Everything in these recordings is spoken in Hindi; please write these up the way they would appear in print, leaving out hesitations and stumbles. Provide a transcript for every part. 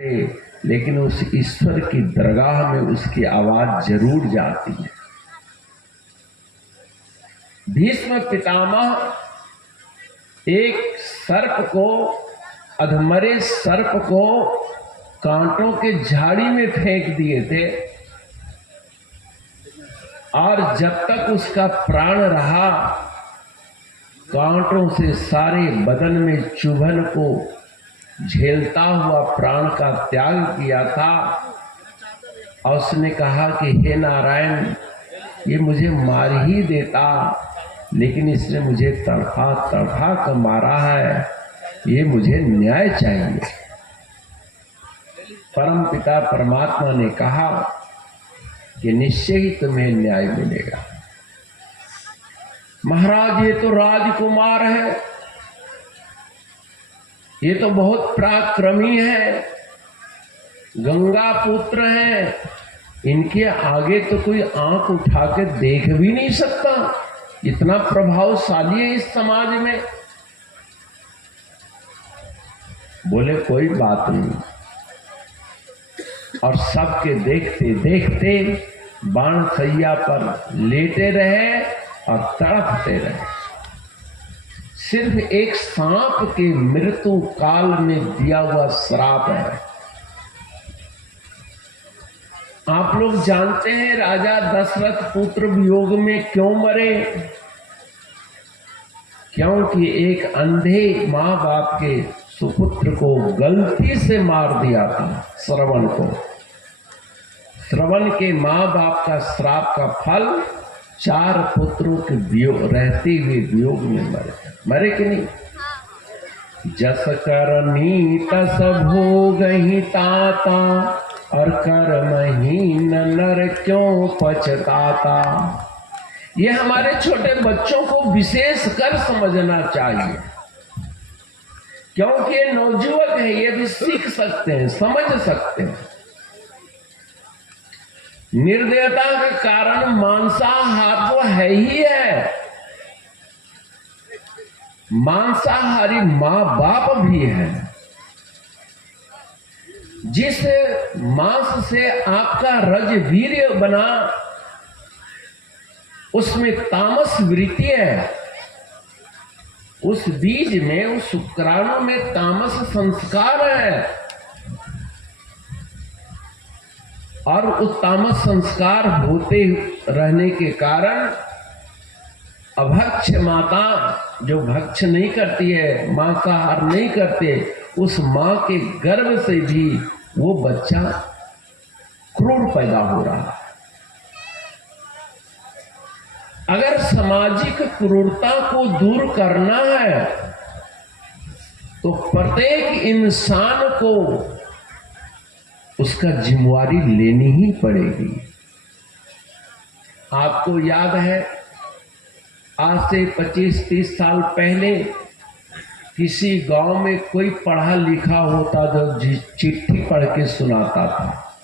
लेकिन उस ईश्वर की दरगाह में उसकी आवाज जरूर जाती है। भीष्म पितामह एक सर्प को, अधमरे सर्प को कांटों के झाड़ी में फेंक दिए थे और जब तक उसका प्राण रहा कांटों से सारे बदन में चुभन को झेलता हुआ प्राण का त्याग किया था। और उसने कहा कि हे नारायण, ये मुझे मार ही देता, लेकिन इसने मुझे तड़फा तड़फा कर मारा है, ये मुझे न्याय चाहिए। परम पिता परमात्मा ने कहा कि निश्चय ही तुम्हें न्याय मिलेगा। महाराज, ये तो राजकुमार है, ये तो बहुत पराक्रमी है, गंगा पुत्र है, इनके आगे तो कोई आंख उठा के देख भी नहीं सकता, इतना प्रभावशाली है इस समाज में। बोले कोई बात नहीं। और सबके देखते देखते बाण सैया पर लेटे रहे और तड़पते रहे। सिर्फ एक सांप के मृत्यु काल में दिया हुआ श्राप है। आप लोग जानते हैं राजा दशरथ पुत्र वियोग में क्यों मरे? क्योंकि एक अंधे माँ बाप के सुपुत्र को गलती से मार दिया था, श्रवण को। श्रवण के माँ बाप का श्राप का फल 4 पुत्रों के रहते हुए वियोग में मरे कि नहीं? जस करनी तस भोगहि ताता, और कर्महीन नर क्यों पछताता। ये हमारे छोटे बच्चों को विशेष कर समझना चाहिए, क्योंकि ये नौजुवक है, ये भी सीख सकते हैं, समझ सकते हैं। निर्दयता के कारण मांसाहार तो है ही है, मांसाहारी मां बाप भी है। जिस मांस से आपका रजवीर्य बना उसमें तामस वृत्ति है, उस बीज में, उस शुक्राणु में तामस संस्कार है, और उस तामस संस्कार होते रहने के कारण अभक्ष माता जो भक्ष नहीं करती है, मांसाहार नहीं करते, उस मां के गर्भ से भी वो बच्चा क्रूर पैदा हो रहा है। अगर सामाजिक क्रूरता को दूर करना है तो प्रत्येक इंसान को उसका जिम्मेवारी लेनी ही पड़ेगी। आपको याद है, आज से 25-30 साल पहले किसी गांव में कोई पढ़ा लिखा होता जो चिट्ठी पढ़ के सुनाता था।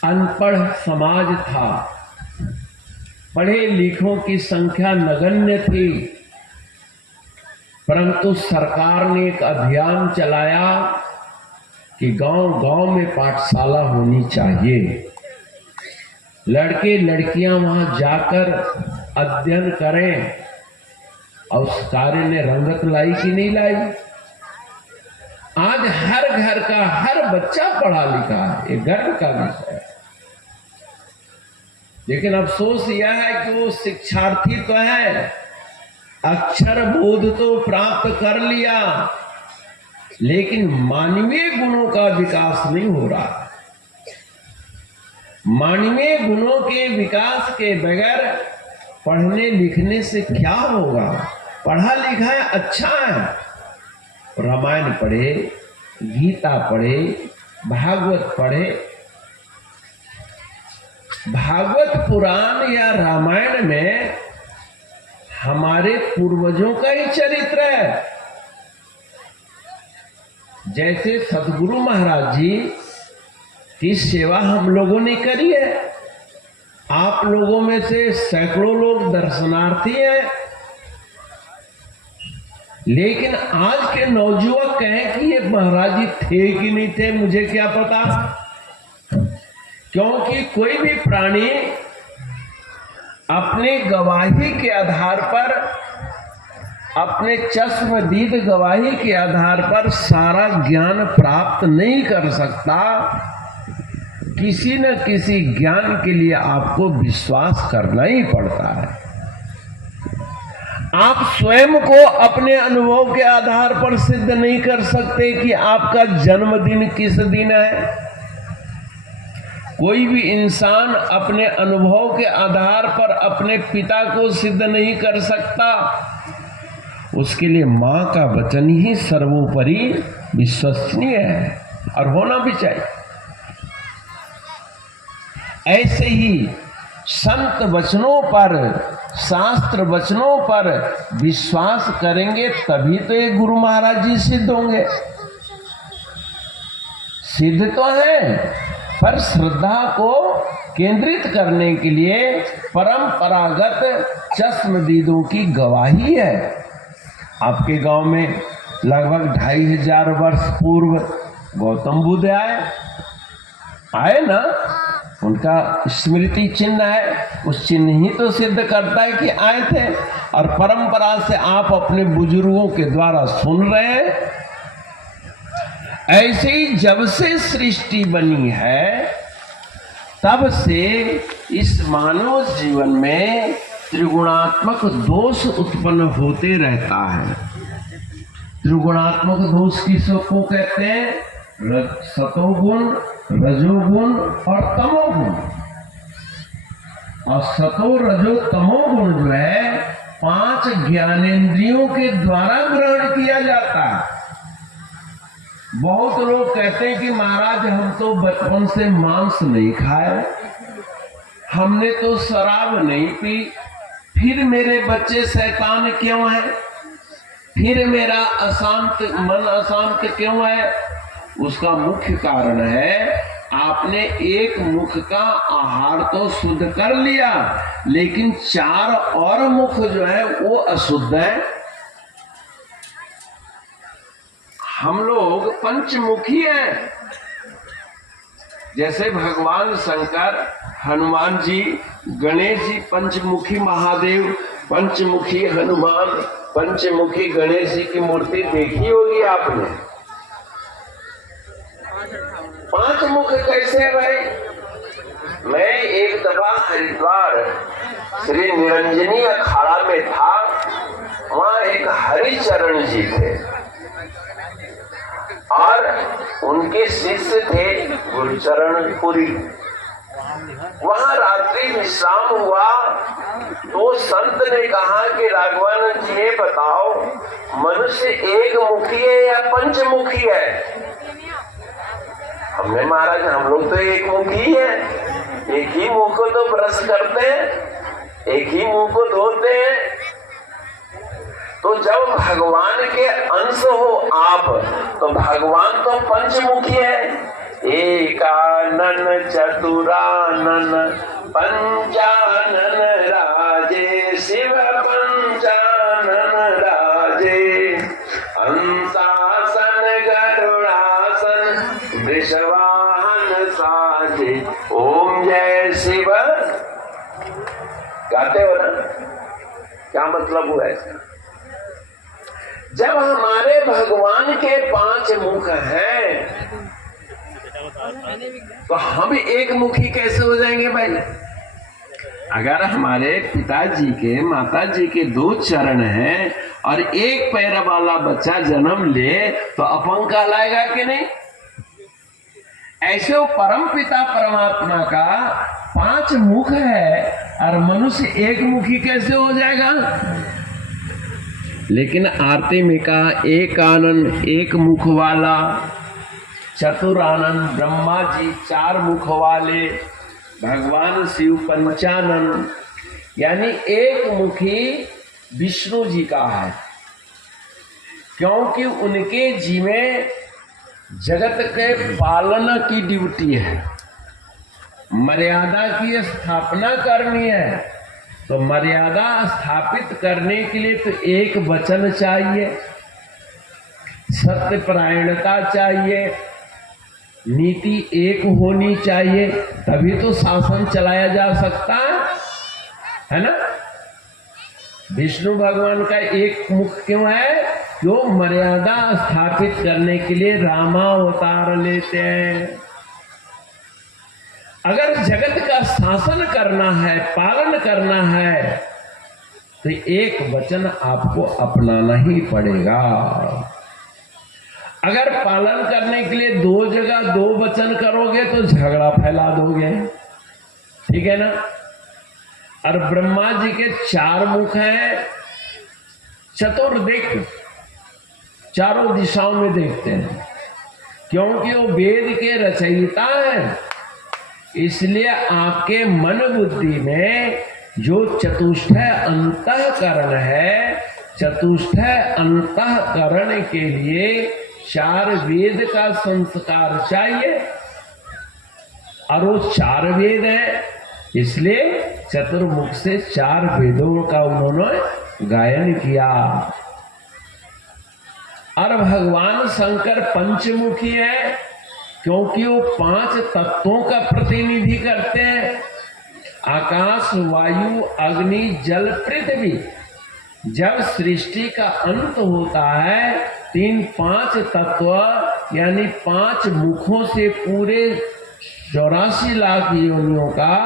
अनपढ़ समाज था, पढ़े लिखों की संख्या नगण्य थी, परंतु सरकार ने एक अभियान चलाया कि गांव-गांव में पाठशाला होनी चाहिए। लड़के लड़कियां वहां जाकर अध्ययन करें। और उस कार्य ने रंगत लाई कि नहीं लाई? आज हर घर का हर बच्चा पढ़ा लिखा है, ये गर्व का विषय है। लेकिन अफसोस यह है कि वो शिक्षार्थी तो है, अक्षर बोध तो प्राप्त कर लिया, लेकिन मानवीय गुणों का विकास नहीं हो रहा। मानवीय गुणों के विकास के बगैर पढ़ने लिखने से क्या होगा? पढ़ा लिखा है, अच्छा है, रामायण पढ़े, गीता पढ़े, भागवत पढ़े। भागवत पुराण या रामायण में हमारे पूर्वजों का ही चरित्र है। जैसे सतगुरु महाराज जी की सेवा हम लोगों ने करी है। आप लोगों में से सैकड़ों लोग दर्शनार्थी हैं, लेकिन आज के नौजुवक कहें कि ये महाराज जी थे कि नहीं थे, मुझे क्या पता। क्योंकि कोई भी प्राणी अपने गवाही के आधार पर, अपने चश्मदीद गवाही के आधार पर सारा ज्ञान प्राप्त नहीं कर सकता। किसी न किसी ज्ञान के लिए आपको विश्वास करना ही पड़ता है। आप स्वयं को अपने अनुभव के आधार पर सिद्ध नहीं कर सकते कि आपका जन्मदिन किस दिन है। कोई भी इंसान अपने अनुभव के आधार पर अपने पिता को सिद्ध नहीं कर सकता। उसके लिए मां का वचन ही सर्वोपरि विश्वसनीय है और होना भी चाहिए। ऐसे ही संत वचनों पर, शास्त्र वचनों पर विश्वास करेंगे तभी तो ये गुरु महाराज जी सिद्ध होंगे। सिद्ध तो है, पर श्रद्धा को केंद्रित करने के लिए परंपरागत चश्मदीदों की गवाही है। आपके गांव में लगभग 2500 वर्ष पूर्व गौतम बुद्ध आए ना, उनका स्मृति चिन्ह है। उस चिन्ह ही तो सिद्ध करता है कि आए थे, और परंपरा से आप अपने बुजुर्गों के द्वारा सुन रहे हैं। ऐसे ही जब से सृष्टि बनी है तब से इस मानव जीवन में त्रिगुणात्मक दोष उत्पन्न होते रहता है। त्रिगुणात्मक दोष किसको कहते हैं? सतोगुण, रजोगुण और तमोगुण। और सतो रजो तमोगुण जो है 5 ज्ञानेंद्रियों के द्वारा ग्रहण किया जाता है। बहुत लोग कहते हैं कि महाराज हम तो बचपन से मांस नहीं खाए, हमने तो शराब नहीं पी, फिर मेरे बच्चे शैतान क्यों है, फिर मेरा अशांत मन अशांत क्यों है? उसका मुख्य कारण है आपने एक मुख का आहार तो शुद्ध कर लिया, लेकिन 4 और मुख जो है वो अशुद्ध है। हम लोग पंचमुखी हैं। जैसे भगवान शंकर, हनुमान जी, गणेश जी पंचमुखी महादेव, पंचमुखी हनुमान, पंचमुखी गणेश जी की मूर्ति देखी होगी आपने। 5 मुख कैसे है भाई? मैं एक दफा हरिद्वार श्री निरंजनी अखाड़ा में था। वहां एक हरिचरण जी थे और उनके शिष्य थे गुरुचरण पुरी। वहां रात्रि विश्राम हुआ तो संत ने कहा कि राघवानंद जी ये बताओ, मनुष्य एक मुखी है या पंचमुखी है? हमने महाराज हम लोग तो एक मुखी है, एक ही मुंह को तो ब्रश करते हैं, एक ही मुंह को धोते हैं। तो जब भगवान के अंश हो आप, तो भगवान तो पंचमुखी है। एकानन चतुरानन पंचानन राजे, शिव पंचानन राजे, अंशासन गरुड़ासन वृषवाहन साजे। ओम जय शिव गाते हो ना? क्या मतलब हुआ इसका? जब हमारे भगवान के 5 मुख हैं तो हम एक मुखी कैसे हो जाएंगे भाई? अगर हमारे पिताजी के, माताजी के 2 चरण हैं और एक पैर वाला बच्चा जन्म ले तो अपंग कहलाएगा कि नहीं? ऐसे वो परम पिता परमात्मा का 5 मुख है और मनुष्य एक मुखी कैसे हो जाएगा? लेकिन आरती में कहा एक आनंद एक मुख वाला, चतुरानंद ब्रह्मा जी 4 मुख वाले, भगवान शिव पंचानन, यानी एक मुखी विष्णु जी का है। क्योंकि उनके जी में जगत के पालन की ड्यूटी है, मर्यादा की स्थापना करनी है। तो मर्यादा स्थापित करने के लिए तो एक वचन चाहिए, सत्यपरायणता चाहिए, नीति एक होनी चाहिए, तभी तो शासन चलाया जा सकता है ना। विष्णु भगवान का एक मुख क्यों है? जो मर्यादा स्थापित करने के लिए रामावतार लेते हैं। अगर जगत का शासन करना है, पालन करना है, तो एक वचन आपको अपनाना ही पड़ेगा। अगर पालन करने के लिए दो जगह दो वचन करोगे तो झगड़ा फैला दोगे, ठीक है ना। और ब्रह्मा जी के 4 मुख हैं, चतुर्दिक, चारों दिशाओं में देखते हैं, क्योंकि वो वेद के रचयिता हैं। इसलिए आपके मन बुद्धि में जो चतुष्ट अंतःकरण है, चतुष्ट अंतःकरण के लिए 4 वेद का संस्कार चाहिए, और वो 4 वेद है। इसलिए चतुर्मुख से 4 वेदों का उन्होंने गायन किया। और भगवान शंकर पंचमुखी है, क्योंकि वो 5 तत्वों का प्रतिनिधि करते हैं। आकाश, वायु, अग्नि, जल, पृथ्वी। जब सृष्टि का अंत होता है, 5 तत्व यानी 5 मुखों से पूरे 84 लाख योनियों का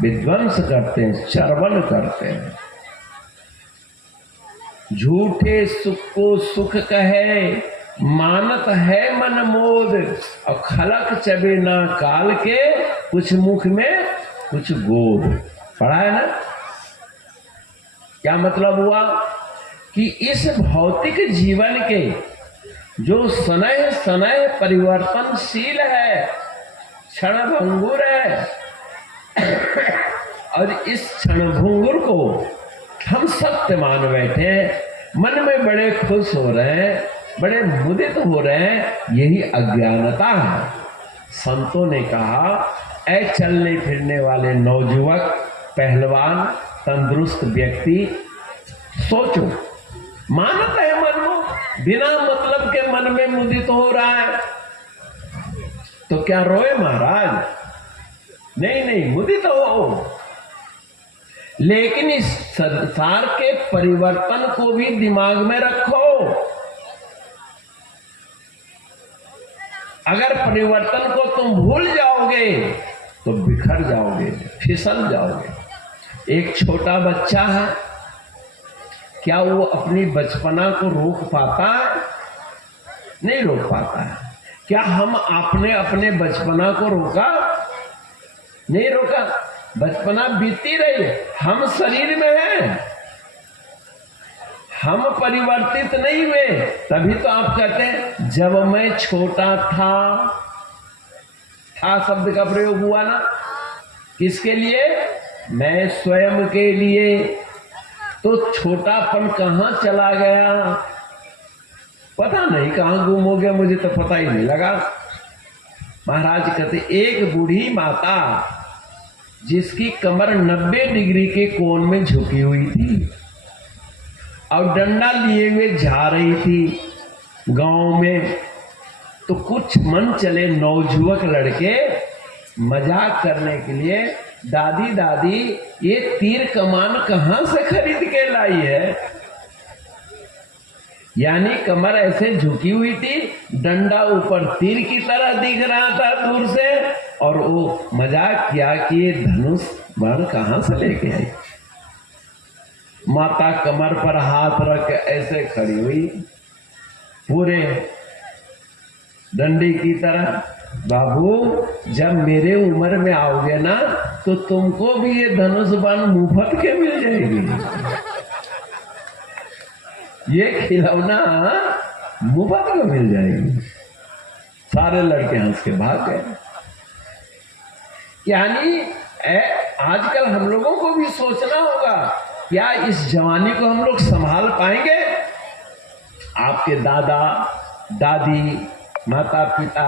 विध्वंस करते हैं, चर्वण करते हैं। झूठे सुख को सुख कहे, मानत है मन मोद, और खलक चबे ना काल के, कुछ मुख में कुछ गोद। पढ़ा है ना। क्या मतलब हुआ कि इस भौतिक जीवन के जो सनह सनह परिवर्तनशील है, क्षणभंगुर है, और इस क्षणभंगुर को हम सत्य मान बैठे हैं, मन में बड़े खुश हो रहे हैं, बड़े मुदित हो रहे हैं, यही अज्ञानता है। संतों ने कहा, ऐ चलने फिरने वाले नौजुवक, पहलवान, तंदुरुस्त व्यक्ति, सोचो, मानत है मन को, बिना मतलब के मन में मुदित हो रहा है, तो क्या रोए महाराज? नहीं नहीं, मुदित हो। लेकिन इस संसार के परिवर्तन को भी दिमाग में रखो। अगर परिवर्तन को तुम भूल जाओगे तो बिखर जाओगे, फिसल जाओगे। एक छोटा बच्चा है, क्या वो अपनी बचपना को रोक पाता है? नहीं रोक पाता है। क्या हम आपने अपने बचपना को रोका? नहीं रोका। बचपना बीती रही, हम शरीर में हैं, हम परिवर्तित नहीं हुए। तभी तो आप कहते हैं जब मैं छोटा था शब्द का प्रयोग हुआ ना, किसके लिए? मैं स्वयं के लिए। तो छोटापन कहाँ चला गया? पता नहीं कहाँ गुम हो गया, मुझे तो पता ही नहीं लगा। महाराज कहते, एक बूढ़ी माता जिसकी कमर 90 डिग्री के कोण में झुकी हुई थी और डंडा लिए हुए जा रही थी गांव में, तो कुछ मन चले नौजुवक लड़के मजाक करने के लिए, दादी दादी ये तीर कमान कहां से खरीद के लाई है? यानी कमर ऐसे झुकी हुई थी, डंडा ऊपर तीर की तरह दिख रहा था दूर से, और वो मजाक किया कि ये धनुष बाण कहां से लेके आई। माता कमर पर हाथ रख ऐसे खड़ी हुई, पूरे डंडी की तरह। बाबू, जब मेरे उम्र में आओगे ना, तो तुमको भी ये धनुष बाण मुफ्त के मिल जाएगी। ये खिलौना मुफ्त में मिल जाएगी। सारे लड़के हंस के भाग गए। यानी आजकल हम लोगों को भी सोचना होगा, क्या इस जवानी को हम लोग संभाल पाएंगे? आपके दादा दादी, माता पिता,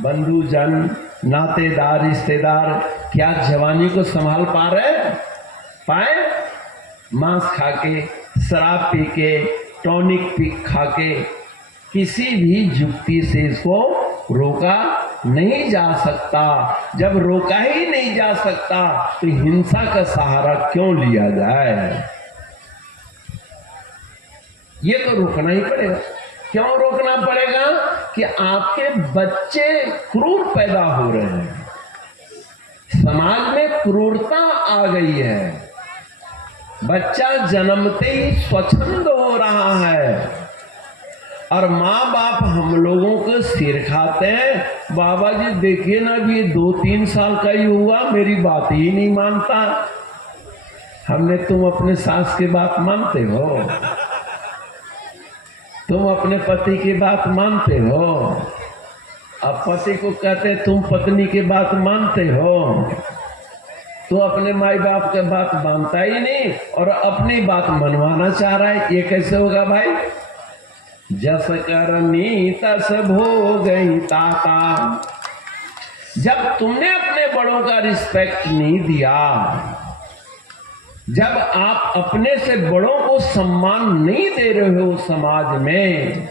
बंधुजन, नातेदार, रिश्तेदार क्या जवानी को संभाल पा रहे? पाए? मांस खा के, शराब पी के, टॉनिक पी खा के, किसी भी युक्ति से इसको रोका नहीं जा सकता। जब रोका ही नहीं जा सकता तो हिंसा का सहारा क्यों लिया जाए? ये तो रोकना ही पड़ेगा। क्यों रोकना पड़ेगा? कि आपके बच्चे क्रूर पैदा हो रहे हैं, समाज में क्रूरता आ गई है, बच्चा जन्मते ही स्वच्छंद हो रहा है और माँ बाप हम लोगों को सिर खाते हैं। बाबा जी देखिए ना, अभी 2-3 साल का ही हुआ, मेरी बात ही नहीं मानता। हमने तुम अपने सास की बात मानते हो? तुम अपने पति की बात मानते हो? अब पति को कहते तुम पत्नी की बात मानते हो? तो अपने माई बाप के बात मानता ही नहीं और अपनी बात मनवाना चाह रहा है। ये कैसे होगा भाई? जस करनी तस भोगई ताता। जब तुमने अपने बड़ों का रिस्पेक्ट नहीं दिया, जब आप अपने से बड़ों को सम्मान नहीं दे रहे हो समाज में,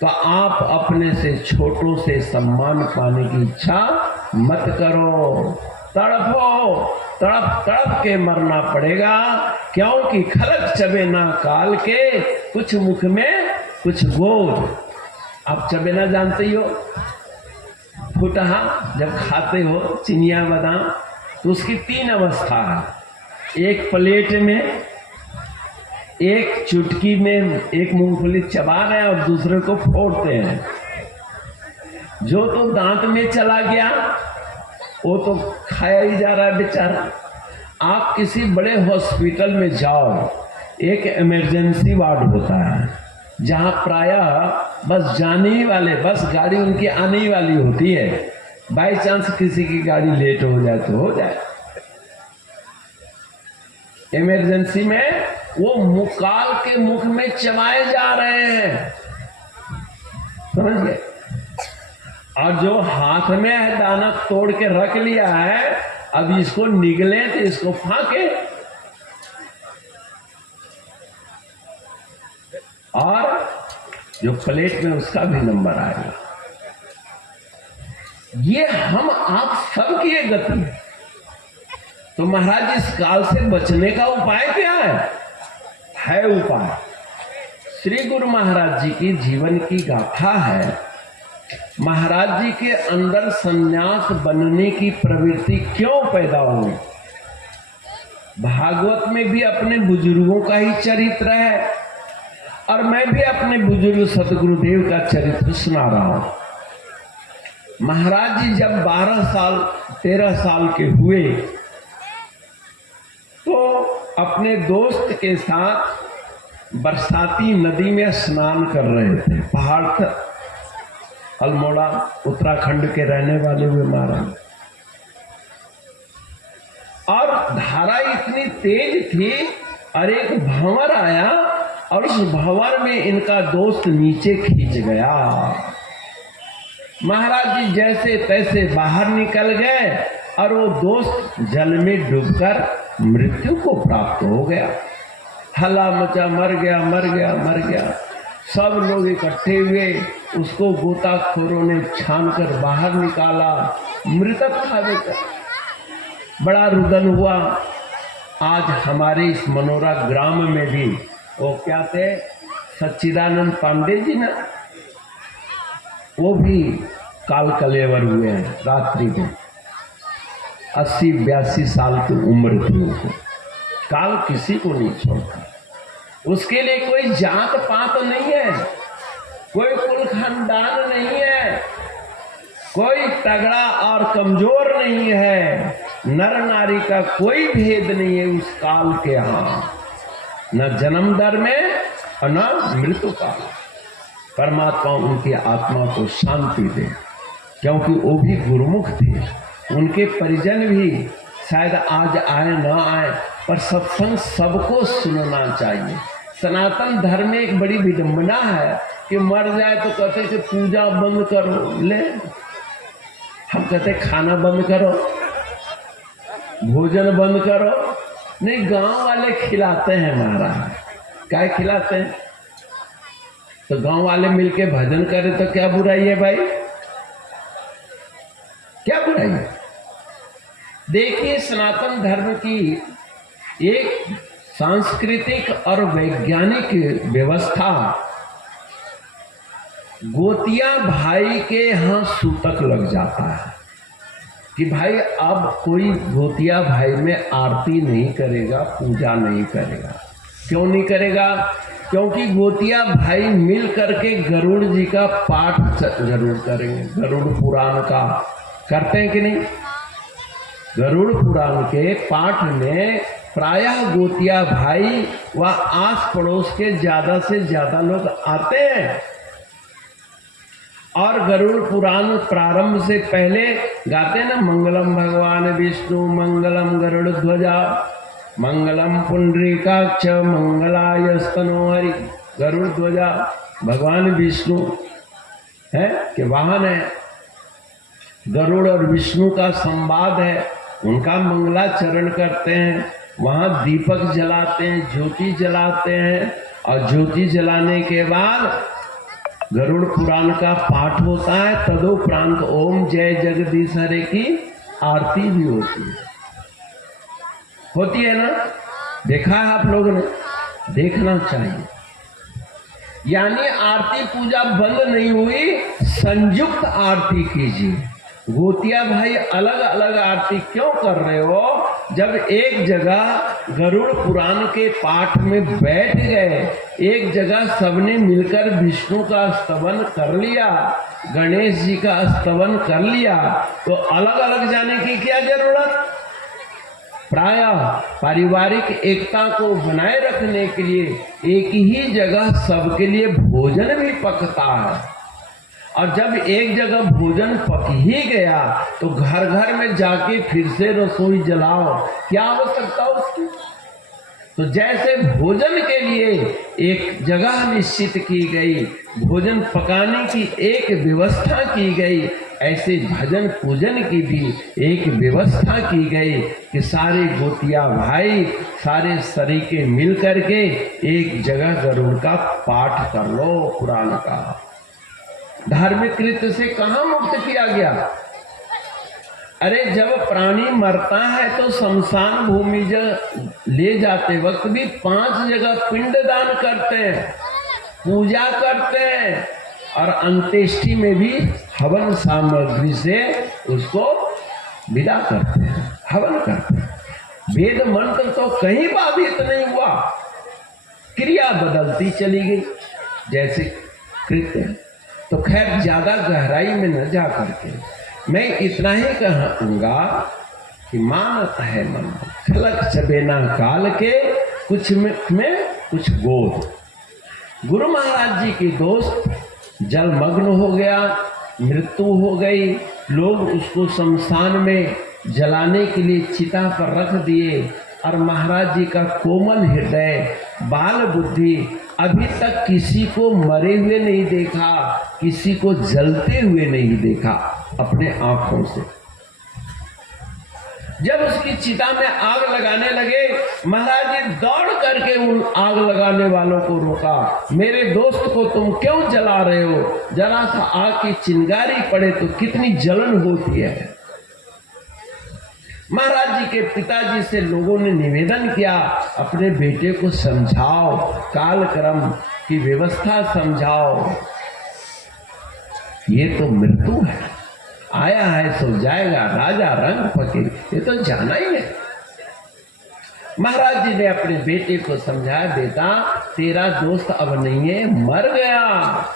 तो आप अपने से छोटों से सम्मान पाने की इच्छा मत करो। तड़फो, तड़प तड़प के मरना पड़ेगा, क्योंकि खलक चबेना काल के, कुछ मुख में कुछ गोद। आप चबेना जानते ही हो, फुटहा जब खाते हो चिनिया बादाम, तो उसकी 3 अवस्था है। एक प्लेट में, एक चुटकी में एक मूंगफली चबा रहे हैं और दूसरे को फोड़ते हैं। जो तो दांत में चला गया वो तो खाया ही जा रहा है बेचारा। आप किसी बड़े हॉस्पिटल में जाओ, एक इमरजेंसी वार्ड होता है जहां प्रायः बस जाने ही वाले, बस गाड़ी उनकी आने ही वाली होती है। बाई चांस किसी की गाड़ी लेट हो जाए तो हो जाए। इमरजेंसी में वो मुकाल के मुख में चबाए जा रहे हैं, समझ गए? और जो हाथ में है दाना तोड़ के रख लिया है, अब इसको निगले तो इसको फाके, और जो प्लेट में उसका भी नंबर आएगा। ये हम आप सब की ये गति है। तो महाराज इस काल से बचने का उपाय क्या है उपाय। श्री गुरु महाराज जी की जीवन की गाथा है। महाराज जी के अंदर सन्यास बनने की प्रवृत्ति क्यों पैदा हुई? भागवत में भी अपने बुजुर्गों का ही चरित्र है और मैं भी अपने बुजुर्ग सतगुरुदेव का चरित्र सुना रहा हूं। महाराज जी जब 13 साल के हुए तो अपने दोस्त के साथ बरसाती नदी में स्नान कर रहे थे। पहाड़ था, अल्मोड़ा उत्तराखंड के रहने वाले हुए महाराज, और धारा इतनी तेज थी और एक भंवर आया और उस भंवर में इनका दोस्त नीचे खींच गया। महाराज जी जैसे तैसे बाहर निकल गए और वो दोस्त जल में डूबकर मृत्यु को प्राप्त हो गया। हल्ला मचा, मर गया मर गया मर गया। सब लोग इकट्ठे हुए, उसको गोताखोरों ने छानकर बाहर निकाला, मृतक था बेटा। बड़ा रुदन हुआ। आज हमारे इस मनोरा ग्राम में भी वो क्या थे, सच्चिदानंद पांडे जी ना, वो भी काल कलेवर हुए हैं रात्रि में। 80-82 साल की उम्र थी उनको। काल किसी को नहीं छोड़ता। उसके लिए कोई जात पात नहीं है, कोई कुल खानदान नहीं है, कोई तगड़ा और कमजोर नहीं है, नर नारी का कोई भेद नहीं है उस काल के यहाँ, न जन्म दर में और न मृत्यु काल। परमात्मा उनकी आत्मा को शांति दे, क्योंकि वो भी गुरुमुख थे। उनके परिजन भी शायद आज आए न आए, पर सत्संग सबको सुनना चाहिए। सनातन धर्म में एक बड़ी विडंबना है कि मर जाए तो कहते कि पूजा बंद करो, ले हम कहते खाना बंद करो, भोजन बंद करो। नहीं, गांव वाले खिलाते हैं महाराज। क्या खिलाते हैं? तो गांव वाले मिलके भजन करे तो क्या बुराई है भाई? क्या बुराई है? देखिए, सनातन धर्म की एक सांस्कृतिक और वैज्ञानिक व्यवस्था, गोतिया भाई के यहां सूतक लग जाता है कि भाई अब कोई गोतिया भाई में आरती नहीं करेगा, पूजा नहीं करेगा। क्यों नहीं करेगा? क्योंकि गोतिया भाई मिल करके गरुड़ जी का पाठ जरूर करेंगे। गरुड़ पुराण का करते हैं कि नहीं? गरुड़ पुराण के पाठ में प्रायः गोतिया भाई व आस पड़ोस के ज्यादा से ज्यादा लोग आते हैं और गरुड़ पुराण प्रारंभ से पहले गाते हैं ना, मंगलम भगवान विष्णु मंगलम गरुड़ ध्वजा मंगलम पुंडरीकाक्ष मंगलाय स्तनोहरि। गरुड़ ध्वजा भगवान विष्णु है कि वाहन है, गरुड़ और विष्णु का संवाद है, उनका मंगलाचरण करते हैं, वहां दीपक जलाते हैं, ज्योति जलाते हैं और ज्योति जलाने के बाद गरुड़ पुराण का पाठ होता है। तदुपरांत ओम जय जगदीश हरे की आरती भी होती है ना? देखा है आप लोगों ने? देखना चाहिए। यानी आरती पूजा बंद नहीं हुई, संयुक्त आरती कीजिए। गोतिया भाई अलग अलग आरती क्यों कर रहे हो? जब एक जगह गरुड़ पुराण के पाठ में बैठ गए, एक जगह सबने मिलकर विष्णु का स्तवन कर लिया, गणेश जी का स्तवन कर लिया, तो अलग अलग जाने की क्या जरूरत? प्रायः पारिवारिक एकता को बनाए रखने के लिए एक ही जगह सबके लिए भोजन भी पकता है। और जब एक जगह भोजन पक ही गया तो घर घर में जाके फिर से रसोई जलाओ, क्या आवश्यकता उसकी? तो जैसे भोजन के लिए एक जगह निश्चित की गई, भोजन पकाने की एक व्यवस्था की गई, ऐसे भजन पूजन की भी एक व्यवस्था की गई कि सारे गोतिया भाई, सारे सरीके मिल करके एक जगह गरुड़ का पाठ कर लो पुराण का। धार्मिक कृत्य से कहां मुक्त किया गया? अरे जब प्राणी मरता है तो शमशान भूमि ले जाते वक्त भी 5 जगह पिंडदान करते हैं, पूजा करते हैं और अंत्येष्टि में भी हवन सामग्री से उसको विदा करते हैं, हवन करते हैं। वेद मंत्र तो कहीं बाधित नहीं हुआ, क्रिया बदलती चली गई जैसे कृत्य। तो खैर ज्यादा गहराई में न जा करके मैं इतना ही कहूंगा कि मानत है मन खलक चबेना काल के, कुछ में कुछ गोद। गुरु महाराज जी के दोस्त जलमग्न हो गया, मृत्यु हो गई, लोग उसको शमशान में जलाने के लिए चिता पर रख दिए और महाराज जी का कोमल हृदय, बाल बुद्धि, अभी तक किसी को मरे हुए नहीं देखा, किसी को जलते हुए नहीं देखा अपने आंखों से। जब उसकी चिता में आग लगाने लगे, महाराज जी दौड़ करके उन आग लगाने वालों को रोका, मेरे दोस्त को तुम क्यों जला रहे हो? जरा सा आग की चिंगारी पड़े तो कितनी जलन होती है। महाराज जी के पिताजी से लोगों ने निवेदन किया, अपने बेटे को समझाओ, कालक्रम की व्यवस्था समझाओ, ये तो मृत्यु है, आया है सो जाएगा, राजा रंग फकीर, ये तो जाना ही है। महाराज जी ने अपने बेटे को समझाया, बेटा तेरा दोस्त अब नहीं है, मर गया।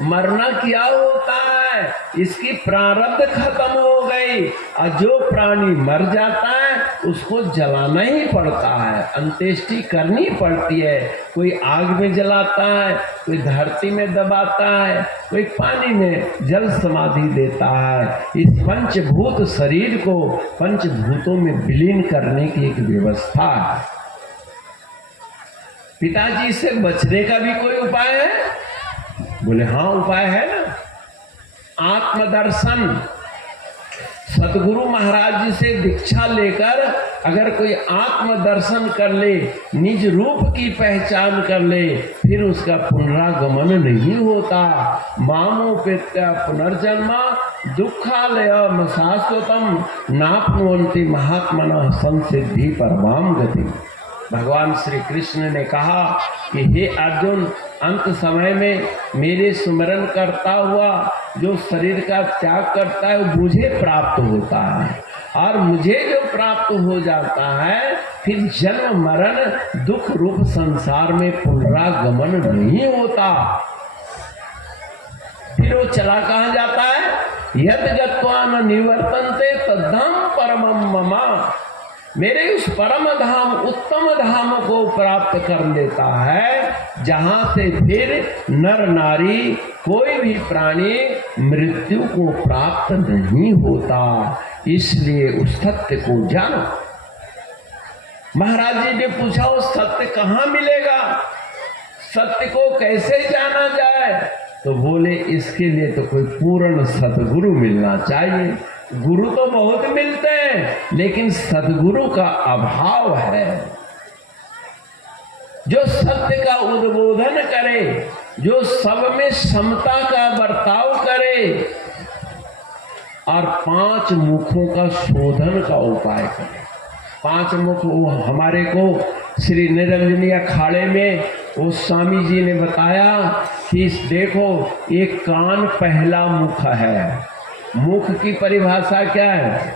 मरना क्या होता है? इसकी प्रारब्ध खत्म हो गई और जो प्राणी मर जाता है उसको जलाना ही पड़ता है, अंत्येष्टि करनी पड़ती है। कोई आग में जलाता है, कोई धरती में दबाता है, कोई पानी में जल समाधि देता है। इस पंचभूत शरीर को पंचभूतों में विलीन करने की एक व्यवस्था है। पिताजी से बचने का भी कोई उपाय है? बोले हाँ उपाय है ना, आत्मदर्शन। सतगुरु महाराज जी से दीक्षा लेकर अगर कोई आत्म दर्शन कर ले, निज रूप की पहचान कर ले, फिर उसका पुनरागमन नहीं होता। मामोपेत्य पुनर्जन्म दुःखालयम शाश्वतम नाप्नुवन्ति महात्मनः संसिद्धि परमाम गति। भगवान श्री कृष्ण ने कहा कि हे अर्जुन, अंत समय में मेरे स्मरण करता हुआ जो शरीर का त्याग करता है वो मुझे प्राप्त होता है, और मुझे जो प्राप्त हो जाता है फिर जन्म मरण दुख रूप संसार में पुनरागमन नहीं होता। फिर वो चला कहाँ जाता है? यद गत्वा न निवर्तन्ते तद्धाम परमं मम। मेरे उस परम धाम, उत्तम धाम को प्राप्त कर लेता है जहां से फिर नर नारी कोई भी प्राणी मृत्यु को प्राप्त नहीं होता। इसलिए उस सत्य को जानो। महाराज जी ने पूछा वो सत्य कहाँ मिलेगा, सत्य को कैसे जाना जाए? तो बोले इसके लिए तो कोई पूर्ण सतगुरु मिलना चाहिए। गुरु तो बहुत मिलते हैं लेकिन सद्गुरु का अभाव है, जो सत्य का उद्बोधन करे, जो सब में समता का बर्ताव करे और 5 मुखों का शोधन का उपाय करे। 5 मुख वो हमारे को श्री निरंजनी अखाड़े में वो स्वामी जी ने बताया कि देखो एक कान पहला मुख है। मुख की परिभाषा क्या है?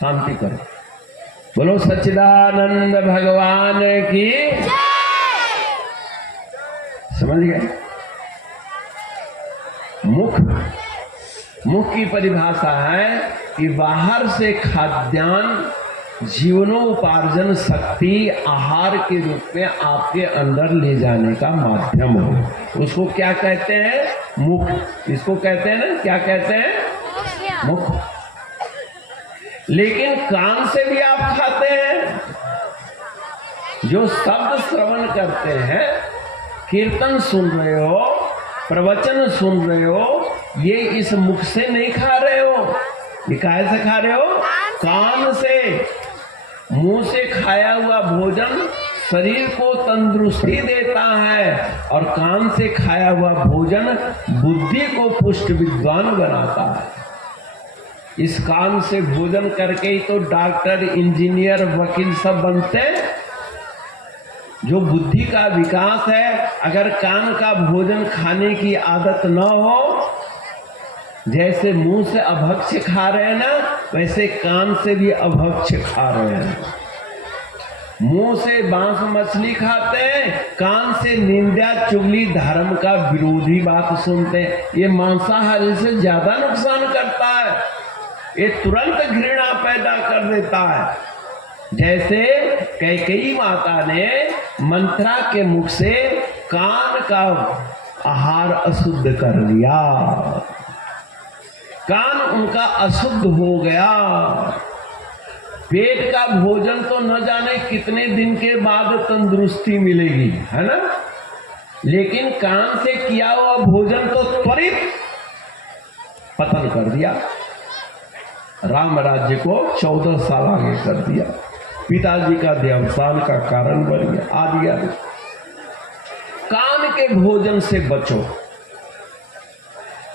शांति करो, बोलो सच्चिदानंद भगवान की समझ गए? मुख की परिभाषा है कि बाहर से खाद्यान्न जीवनोपार्जन शक्ति आहार के रूप में आपके अंदर ले जाने का माध्यम हो। उसको क्या कहते हैं? मुख। इसको कहते हैं ना, क्या कहते हैं? मुख। लेकिन कान से भी आप खाते हैं। जो शब्द श्रवण करते हैं, कीर्तन सुन रहे हो, प्रवचन सुन रहे हो, ये इस मुख से नहीं खा रहे हो। ये काहे से खा रहे हो? कान से। मुंह से खाया हुआ भोजन शरीर को तंदुरुस्ती देता है और कान से खाया हुआ भोजन बुद्धि को पुष्ट विद्वान बनाता है। इस कान से भोजन करके ही तो डॉक्टर, इंजीनियर, वकील सब बनते हैं। जो बुद्धि का विकास है, अगर कान का भोजन खाने की आदत न हो, जैसे मुंह से अभक्ष खा रहे हैं ना, वैसे कान से भी अभक्ष खा रहे हैं। मुंह से बांस मछली खाते हैं, कान से निंदा चुगली धर्म का विरोधी बात सुनते हैं। ये मांसाहारी से ज्यादा नुकसान करता है, ये तुरंत घृणा पैदा कर देता है। जैसे कैकेयी माता ने मंत्रा के मुख से कान का आहार अशुद्ध कर लिया, कान उनका अशुद्ध हो गया। पेट का भोजन तो न जाने कितने दिन के बाद तंदुरुस्ती मिलेगी, है ना, लेकिन कान से किया हुआ भोजन तो त्वरित पतन कर दिया। राम राज्य को 14 साल आगे कर दिया, पिताजी का देहावसान का कारण बन गया, आदि आदि। कान के भोजन से बचो।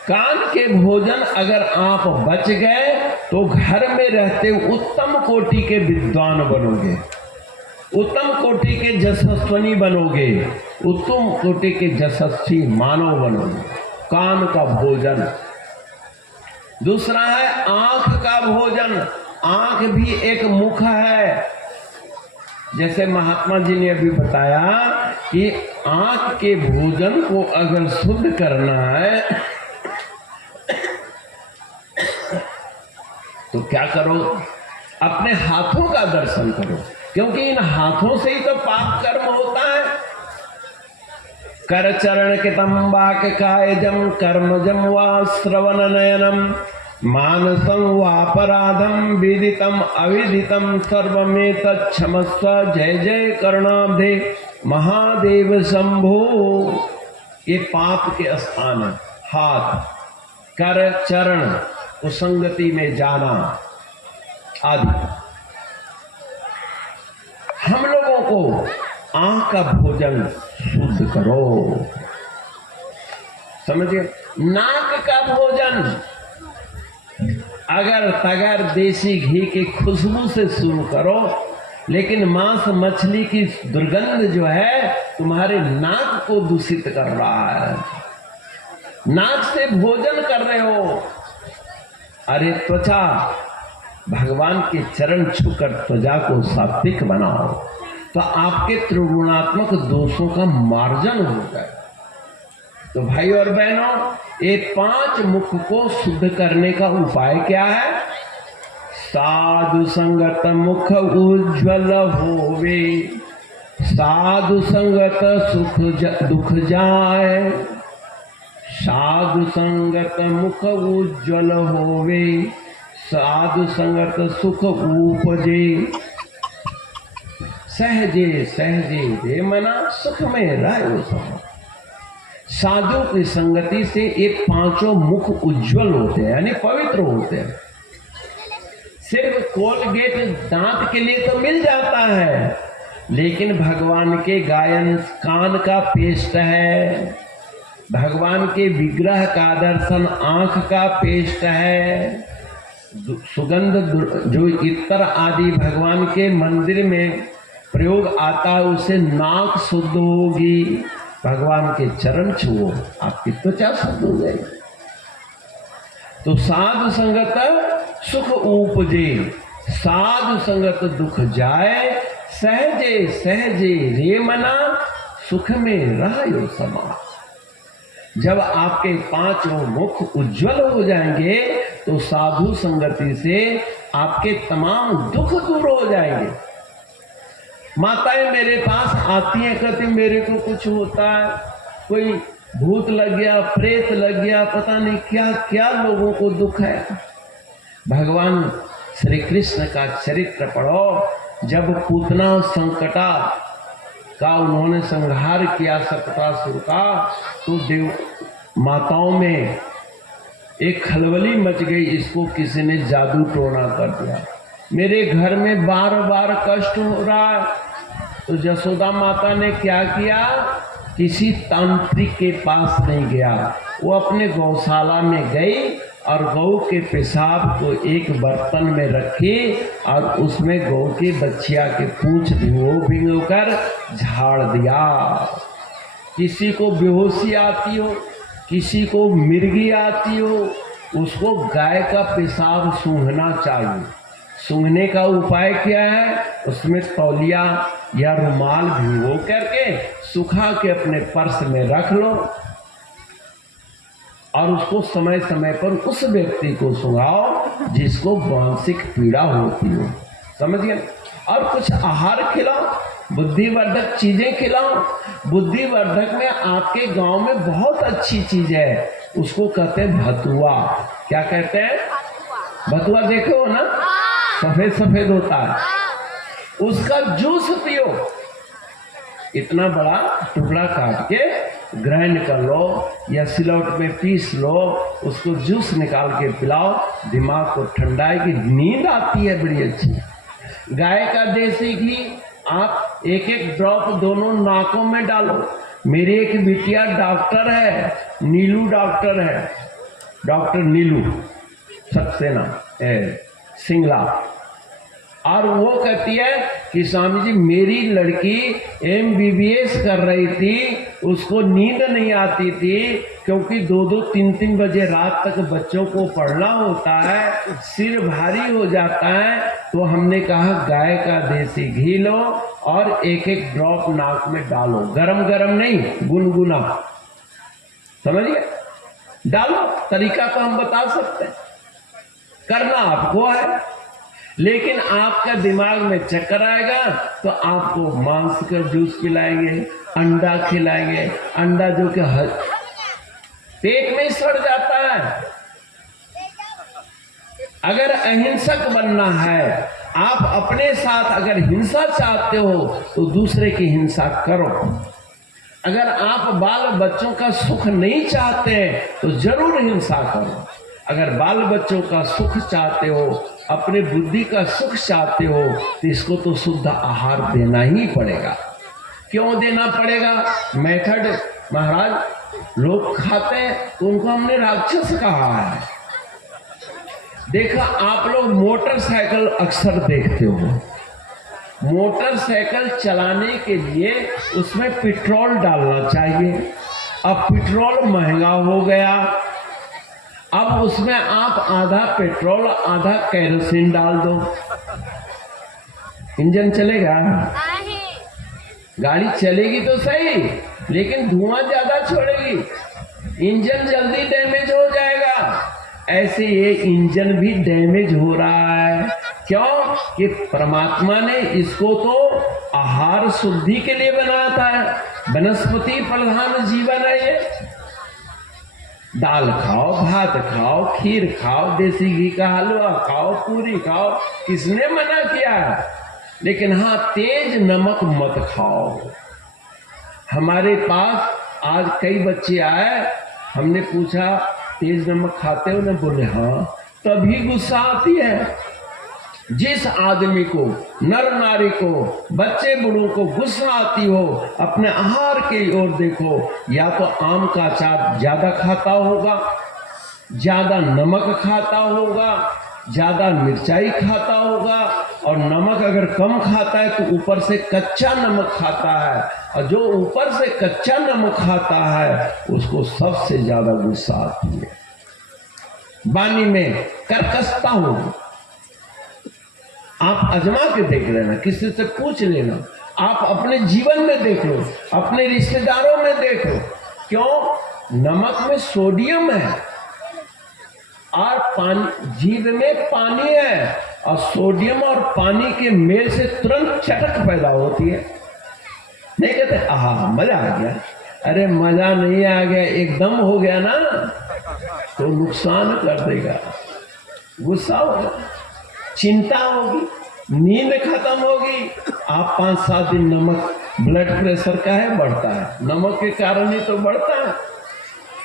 कान के भोजन अगर आप बच गए तो घर में रहते उत्तम कोटि के विद्वान बनोगे, उत्तम कोटि के यशस्वनी बनोगे, उत्तम कोटि के यशस्वी मानव बनोगे। कान का भोजन। दूसरा है आंख का भोजन। आंख भी एक मुख है। जैसे महात्मा जी ने अभी बताया कि आंख के भोजन को अगर शुद्ध करना है तो क्या करो? अपने हाथों का दर्शन करो, क्योंकि इन हाथों से ही तो पाप कर्म होता है। कर चरण के तंबाक कायजम कर्मजम वा श्रवण नयनम मानसं वापराधम विदितम अविदितम सर्वमेतत् क्षमस्व जय जय करुणाब्धे महादेव शंभो। ये पाप के स्थान है हाथ। कर चरण कुसंगति में जाना आदि। हम लोगों को आंख का भोजन शुद्ध करो, समझिए। नाक का भोजन अगर तगर देसी घी की खुशबू से शुरू करो, लेकिन मांस मछली की दुर्गंध जो है तुम्हारे नाक को दूषित कर रहा है। नाक से भोजन कर रहे हो। अरे त्वचा, भगवान के चरण छूकर त्वचा को सात्विक बनाओ तो आपके त्रिगुणात्मक दोषों का मार्जन होगा। तो भाई और बहनों, ये 5 मुख को शुद्ध करने का उपाय क्या है? साधु संगत मुख उज्ज्वल होवे, साधु संगत सुख दुख जाए, साधु संगत मुख उज्ज्वल होवे, साधु संगत सुख उपजे, सहजे सहजे रे मना सुख में रहो समा। साधु की संगति से ये 5 मुख उज्जवल होते हैं, यानी पवित्र होते हैं। सिर्फ कोलगेट दांत के लिए तो मिल जाता है, लेकिन भगवान के गायन कान का पेस्ट है, भगवान के विग्रह का दर्शन आंख का पेस्ट है, सुगंध जो इत्र आदि भगवान के मंदिर में प्रयोग आता है उससे नाक शुद्ध होगी। भगवान के चरण छुओ, आपकी त्वचा शुद्ध हो जाएगी। तो साधु संगत सुख उपजे, साधु संगत दुख जाए, सहजे सहजे रे मना सुख में रहो समा। जब आपके 5 मुख उज्जवल हो जाएंगे तो साधु संगति से आपके तमाम दुख दूर हो जाएंगे। माताएं मेरे पास आती हैं, कहती मेरे को कुछ होता है, कोई भूत लग गया, प्रेत लग गया, पता नहीं क्या क्या लोगों को दुख है। भगवान श्री कृष्ण का चरित्र पढ़ो। जब पूतना संकटा का उन्होंने संहार किया सप्तासुर का, तो देव माताओं में एक खलबली मच गई, इसको किसी ने जादू टोना कर दिया, मेरे घर में बार बार कष्ट हो रहा है। तो यशोदा माता ने क्या किया, किसी तांत्रिक के पास नहीं गया, वो अपने गौशाला में गई और गौ के पेशाब को एक बर्तन में रखी और उसमें गौ की बच्चिया के पूंछ भिगो कर झाड़ दिया। किसी को बेहोशी आती हो, किसी को मिर्गी आती हो, उसको गाय का पेशाब सूंघना चाहिए। सूंघने का उपाय क्या है, उसमें तौलिया या रुमाल भिगो करके सुखा के अपने पर्स में रख लो और उसको समय समय पर उस व्यक्ति को सुंघाओ जिसको मानसिक पीड़ा होती हो, समझिए। और कुछ आहार खिलाओ, बुद्धिवर्धक चीजें खिलाओ। बुद्धिवर्धक में आपके गांव में बहुत अच्छी चीज है, उसको कहते हैं भतुआ। क्या कहते हैं? भतुआ देखे हो ना, सफेद सफेद होता है, उसका जूस पियो। इतना बड़ा टुकड़ा काट के ग्राइंड कर लो या सिलौट में पीस लो, उसको जूस निकाल के पिलाओ, दिमाग को ठंडाएगी, नींद आती है बड़ी अच्छी। गाय का देसी घी आप 1-1 ड्रॉप दोनों नाकों में डालो। मेरी एक बिटिया डॉक्टर है, नीलू डॉक्टर है, डॉक्टर नीलू सक्सेना सिंगला, और वो कहती है कि स्वामी जी मेरी लड़की MBBS कर रही थी, उसको नींद नहीं आती थी क्योंकि 2-2, 3-3 बजे रात तक बच्चों को पढ़ना होता है, सिर भारी हो जाता है। तो हमने कहा गाय का देसी घी लो और 1-1 ड्रॉप नाक में डालो, गरम गरम नहीं, गुनगुना, समझिए, डालो। तरीका तो हम बता सकते हैं, करना आपको है। लेकिन आपका दिमाग में चक्कर आएगा तो आपको मांस का जूस पिलाएंगे, अंडा खिलाएंगे, अंडा जो कि पेट में सड़ जाता है। अगर अहिंसक बनना है, आप अपने साथ अगर हिंसा चाहते हो तो दूसरे की हिंसा करो। अगर आप बाल बच्चों का सुख नहीं चाहते तो जरूर हिंसा करो। अगर बाल बच्चों का सुख चाहते हो, अपने बुद्धि का सुख चाहते हो, तो इसको तो शुद्ध आहार देना ही पड़ेगा। क्यों देना पड़ेगा? मेथड महाराज, लोग खाते हैं तो उनको हमने राक्षस कहा है। देखा, आप लोग मोटरसाइकिल अक्सर देखते हो। मोटरसाइकिल चलाने के लिए उसमें पेट्रोल डालना चाहिए। अब पेट्रोल महंगा हो गया, अब उसमें आप आधा पेट्रोल आधा केरोसिन डाल दो, इंजन चलेगा? गाड़ी चलेगी तो सही, लेकिन धुआं ज्यादा छोड़ेगी, इंजन जल्दी डैमेज हो जाएगा। ऐसे ये इंजन भी डैमेज हो रहा है। क्यों? कि परमात्मा ने इसको तो आहार शुद्धि के लिए बनाया था। वनस्पति प्रधान जीवन है ये। दाल खाओ, भात खाओ, खीर खाओ, देसी घी का हलवा खाओ, पूरी खाओ, किसने मना किया? लेकिन हाँ, तेज नमक मत खाओ। हमारे पास आज कई बच्चे आए, हमने पूछा तेज नमक खाते हो ना? बोले हाँ। तभी गुस्सा आती है। जिस आदमी को, नर नारी को, बच्चे बूढ़ों को गुस्सा आती हो, अपने आहार की ओर देखो, या तो आम का अचार ज्यादा खाता होगा, ज्यादा नमक खाता होगा, ज्यादा मिर्चाई खाता होगा, और नमक अगर कम खाता है तो ऊपर से कच्चा नमक खाता है, और जो ऊपर से कच्चा नमक खाता है उसको सबसे ज्यादा गुस्सा आती है। वाणी में कर्कशता होगी। आप आजमा के देख लेना, किसी से पूछ लेना, आप अपने जीवन में देख लो, अपने रिश्तेदारों में देख लो। क्यों? नमक में सोडियम है और पानी, जीभ में पानी है, और सोडियम और पानी के मेल से तुरंत चटक पैदा होती है। नहीं कहते आहा मजा आ गया? अरे मजा नहीं आ गया, एकदम हो गया ना तो नुकसान कर देगा। गुस्सा होगा, चिंता होगी, नींद खत्म होगी। आप 5-7 दिन नमक, ब्लड प्रेशर का है बढ़ता है, नमक के कारण ही तो बढ़ता है।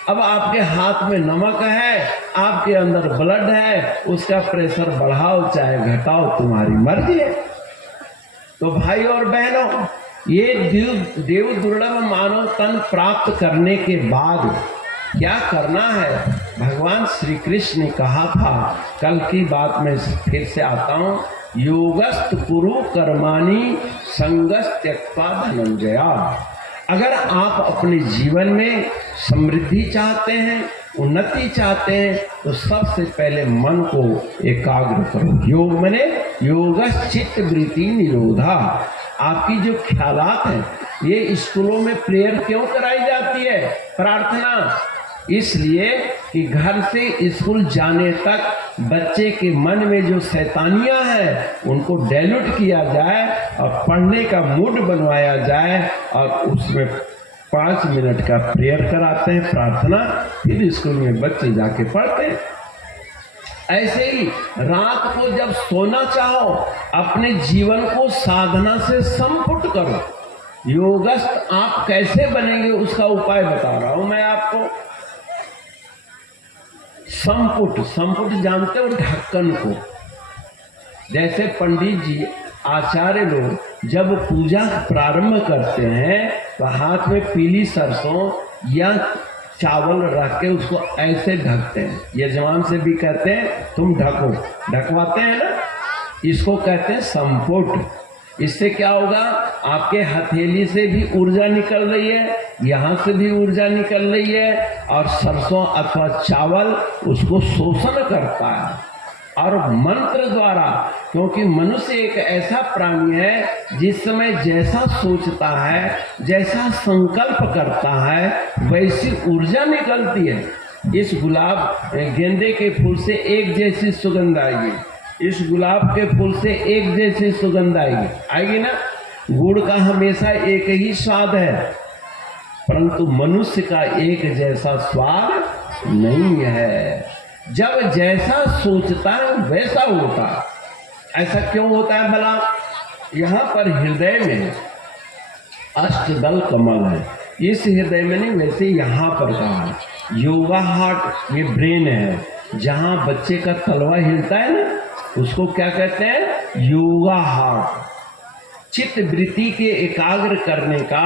अब आपके हाथ में नमक है, आपके अंदर ब्लड है, उसका प्रेशर बढ़ाओ चाहे घटाओ, तुम्हारी मर्जी है। तो भाई और बहनों, ये देव दुर्लभ मानव तन प्राप्त करने के बाद क्या करना है? भगवान श्री कृष्ण ने कहा था, कल की बात में फिर से आता हूँ, योगस्त कुरु कर्माणि संगस्त त्यक्त्वा धनंजया। अगर आप अपने जीवन में समृद्धि चाहते हैं, उन्नति चाहते हैं, तो सबसे पहले मन को एकाग्र करो। योग माने योगस् चित्त वृत्ति निरोधा। आपकी जो ख्यालात हैं, ये स्कूलों में प्रेयर क्यों कराई जाती है? प्रार्थना। इसलिए कि घर से स्कूल जाने तक बच्चे के मन में जो शैतानियां हैं उनको डाइल्यूट किया जाए और पढ़ने का मूड बनवाया जाए, और उसमें 5 मिनट का प्रेयर कराते हैं, प्रार्थना, फिर स्कूल में बच्चे जाके पढ़ते हैं। ऐसे ही रात को जब सोना चाहो, अपने जीवन को साधना से संपुट करो। योगस्थ आप कैसे बनेंगे उसका उपाय बता रहा हूं मैं आपको। संपुट जानते हो? ढक्कन को। जैसे पंडित जी, आचार्य लोग जब पूजा प्रारंभ करते हैं तो हाथ में पीली सरसों या चावल रख के उसको ऐसे ढकते हैं। यजमान से भी कहते हैं तुम ढको, ढकवाते हैं ना, इसको कहते हैं संपुट। इससे क्या होगा? आपके हथेली से भी ऊर्जा निकल रही है, यहाँ से भी ऊर्जा निकल रही है, और सरसों अथवा चावल उसको शोषण करता है। और मंत्र द्वारा, क्योंकि मनुष्य एक ऐसा प्राणी है जिस समय जैसा सोचता है, जैसा संकल्प करता है, वैसी ऊर्जा निकलती है। इस गुलाब गेंदे के फूल से एक जैसी सुगंध आएगी, इस गुलाब के फूल से एक जैसी सुगंध आएगी ना। गुड़ का हमेशा एक ही स्वाद है, परंतु मनुष्य का एक जैसा स्वाद नहीं है। जब जैसा सोचता है वैसा होता। ऐसा क्यों होता है भला? यहाँ पर हृदय में अष्टदल कमल है, इस हृदय में नहीं, वैसे यहाँ पर कहा योगा हार्ट, ये ब्रेन है, जहाँ बच्चे का तलवा हिलता है ना, उसको क्या कहते हैं? योगा हार्ट। चित्त वृत्ति के एकाग्र करने का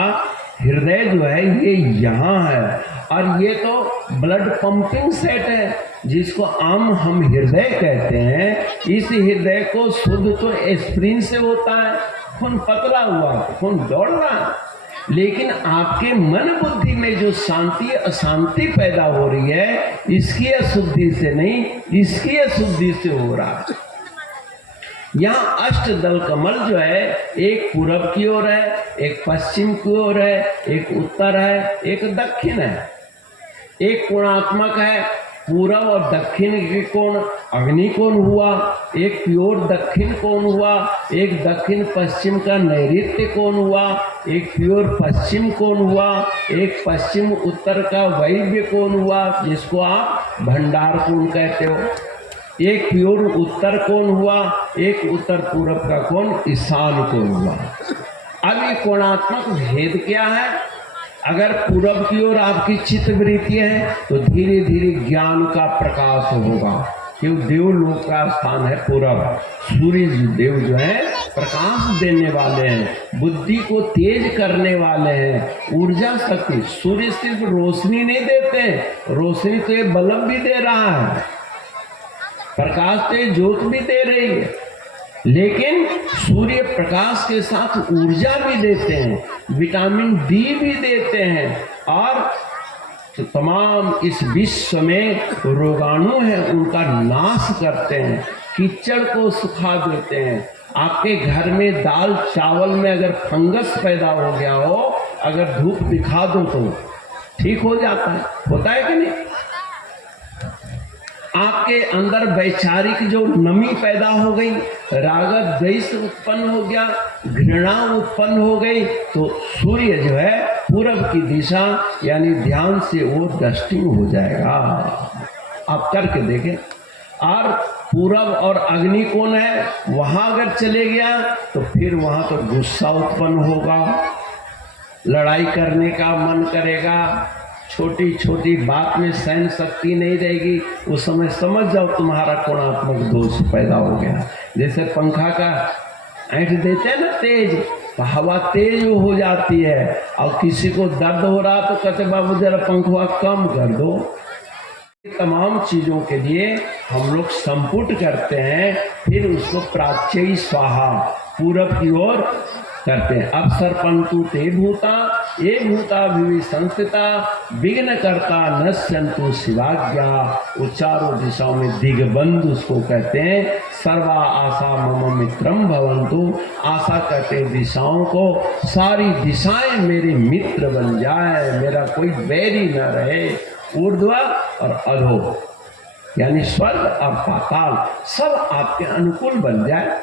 हृदय जो है ये यहाँ है, और ये तो ब्लड पंपिंग सेट है, जिसको आम हम हृदय कहते हैं। इस हृदय को शुद्ध तो एस्प्रिन से होता है, खून पतला हुआ, खून दौड़ रहा है, लेकिन आपके मन बुद्धि में जो शांति अशांति पैदा हो रही है, इसकी अशुद्धि से नहीं, इसकी अशुद्धि से हो रहा है। यहाँ अष्टदल कमल जो है, एक पूरब की ओर है, एक पश्चिम की ओर है, एक उत्तर है, एक दक्षिण है। एक कोणात्मक है, पूरब और दक्षिण के कोण अग्नि कोण हुआ, एक प्योर दक्षिण कोण हुआ, एक दक्षिण पश्चिम का नैऋत्य कोण हुआ, एक प्योर पश्चिम कोण हुआ, एक पश्चिम उत्तर का वैव्य कोण हुआ, जिसको आप भंडार कोण कहते हो, एक प्योर उत्तर कोण हुआ, एक उत्तर पूरब का कोण ईशान कोण हुआ। अब ये कोणात्मक भेद क्या है? अगर पूरब की ओर आपकी चित्त वृत्ति है तो धीरे धीरे ज्ञान का प्रकाश होगा, क्योंकि देवलोक का स्थान है पूरब। सूर्य देव जो है प्रकाश देने वाले हैं, बुद्धि को तेज करने वाले हैं, ऊर्जा शक्ति। सूर्य सिर्फ रोशनी नहीं देते, रोशनी तो ये बल्ब भी दे रहा है, प्रकाश तो ये ज्योत भी दे रही है, लेकिन सूर्य प्रकाश के साथ ऊर्जा भी देते हैं, विटामिन डी भी देते हैं, और तो तमाम इस विश्व में रोगाणु हैं उनका नाश करते हैं, कीचड़ को सुखा देते हैं। आपके घर में दाल चावल में अगर फंगस पैदा हो गया हो, अगर धूप दिखा दो तो ठीक हो जाता है, होता है कि नहीं? आपके अंदर वैचारिक जो नमी पैदा हो गई, राग द्वेष उत्पन्न हो गया, घृणा उत्पन्न हो गई, तो सूर्य जो है पूरब की दिशा यानी ध्यान से वो डस्टिंग हो जाएगा। आप करके देखें। और पूरब और अग्नि कोण है, वहां अगर चले गया तो फिर वहां तो गुस्सा उत्पन्न होगा, लड़ाई करने का मन करेगा, छोटी छोटी बात में सहन शक्ति नहीं रहेगी। उस समय समझ जाओ तुम्हारा कोणात्मक दोष पैदा हो गया। जैसे पंखा का ऐंठ देते हैं ना तेज, तो हवा तेज हो जाती है, और किसी को दर्द हो रहा तो कहते बाबू जरा पंखा कम कर दो। तमाम चीजों के लिए हम लोग संपुट करते हैं, फिर उसको प्राच्यई स्वाहा पूरब की ओर करते हैं। अपसर्पन्तु ते भूता ये भूता भूमि संस्थिता विघ्न करता नश्यन्तु शिवाज्ञा। वो चारों दिशाओं में दिग्बंधु उसको कहते हैं। सर्वा आशा मम मित्रम भवन्तु, आशा कहते हैं दिशाओं को, सारी दिशाएं मेरे मित्र बन जाए, मेरा कोई बैरी न रहे। ऊर्ध्व और अधो यानी स्वर्ग और पाताल सब आपके अनुकूल बन जाए।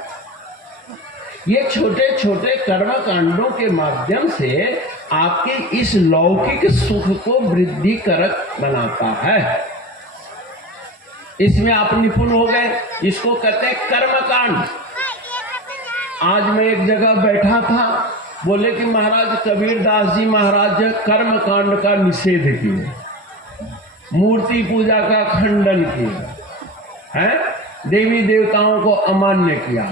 ये छोटे छोटे कर्म कांडों के माध्यम से आपके इस लौकिक सुख को वृद्धि करक बनाता है। इसमें आप निपुण हो गए, इसको कहते हैं कर्म कांड। आज मैं एक जगह बैठा था, बोले कि महाराज कबीरदास जी महाराज कर्म कांड का निषेध किए, मूर्ति पूजा का खंडन किया है, देवी देवताओं को अमान्य किया।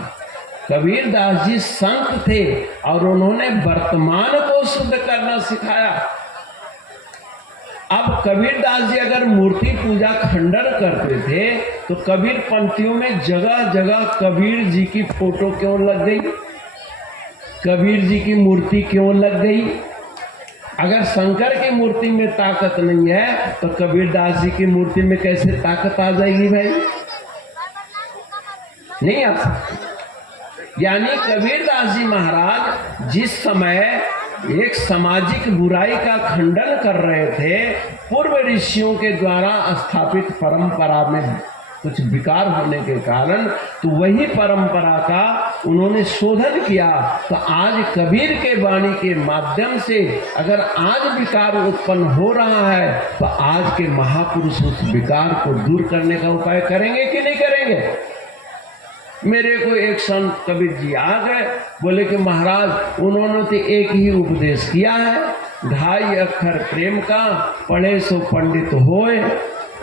कबीरदास जी संत थे और उन्होंने वर्तमान को शुद्ध करना सिखाया। अब कबीरदास जी अगर मूर्ति पूजा खंडन करते थे तो कबीर पंक्तियों में जगह जगह कबीर जी की फोटो क्यों लग गई, कबीर जी की मूर्ति क्यों लग गई? अगर शंकर की मूर्ति में ताकत नहीं है तो कबीरदास जी की मूर्ति में कैसे ताकत आ जाएगी भाई? नहीं आ सकती। यानी कबीरदास जी महाराज जिस समय एक सामाजिक बुराई का खंडन कर रहे थे, पूर्व ऋषियों के द्वारा स्थापित परंपरा में कुछ विकार होने के कारण, तो वही परंपरा का उन्होंने शोधन किया। तो आज कबीर के वाणी के माध्यम से अगर आज विकार उत्पन्न हो रहा है तो आज के महापुरुष उस विकार को दूर करने का उपाय करेंगे कि नहीं करेंगे? मेरे को एक संत कबीर जी आ गए, बोले कि महाराज उन्होंने तो एक ही उपदेश किया है, ढाई अक्षर प्रेम का, पढ़े सो पंडित होए,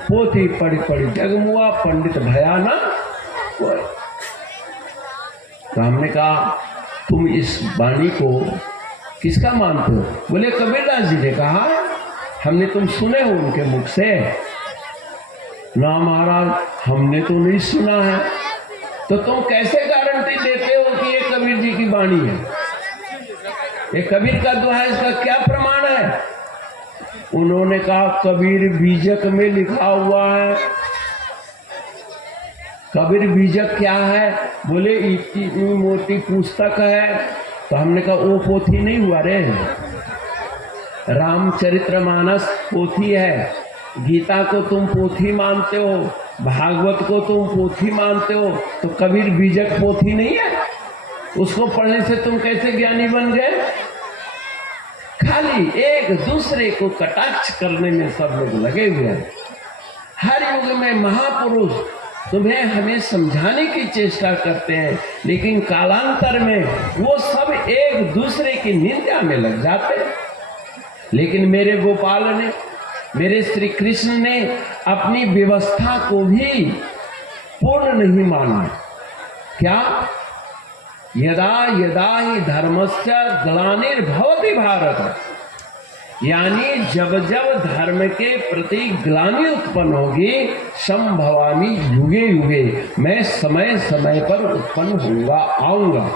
पोथी पढ़ी पढ़ी जगमुआ, पंडित भया ना होए। तो हमने कहा तुम इस वाणी को किसका मानते हो? बोले कबीरदास जी ने कहा। हमने तुम सुने हो उनके मुख से? ना महाराज, हमने तो नहीं सुना है। तो तुम कैसे गारंटी देते हो कि ये कबीर जी की वाणी है? ये कबीर का दोहा है, इसका क्या प्रमाण है? उन्होंने कहा कबीर बीजक में लिखा हुआ है। कबीर बीजक क्या है? बोले इतनी मोटी पुस्तक है। तो हमने कहा वो पोथी नहीं हुआ रे, रामचरितमानस पोथी है। गीता को तुम पोथी मानते हो, भागवत को तुम पोथी मानते हो, तो कबीर बीजक पोथी नहीं है? उसको पढ़ने से तुम कैसे ज्ञानी बन गए? खाली एक दूसरे को कटाक्ष करने में सब लोग लगे हुए हैं। हर युग में महापुरुष तुम्हें हमें समझाने की चेष्टा करते हैं, लेकिन कालांतर में वो सब एक दूसरे की निंदा में लग जाते हैं। लेकिन मेरे गोपाल ने, मेरे श्री कृष्ण ने अपनी व्यवस्था को भी पूर्ण नहीं माना। क्या? यदा यदा ही धर्मस्य ग्लानिर्भवति भारत, यानी जब जब धर्म के प्रति ग्लानि उत्पन्न होगी, संभवामि युगे युगे, मैं समय समय पर उत्पन्न होऊंगा, आऊंगा।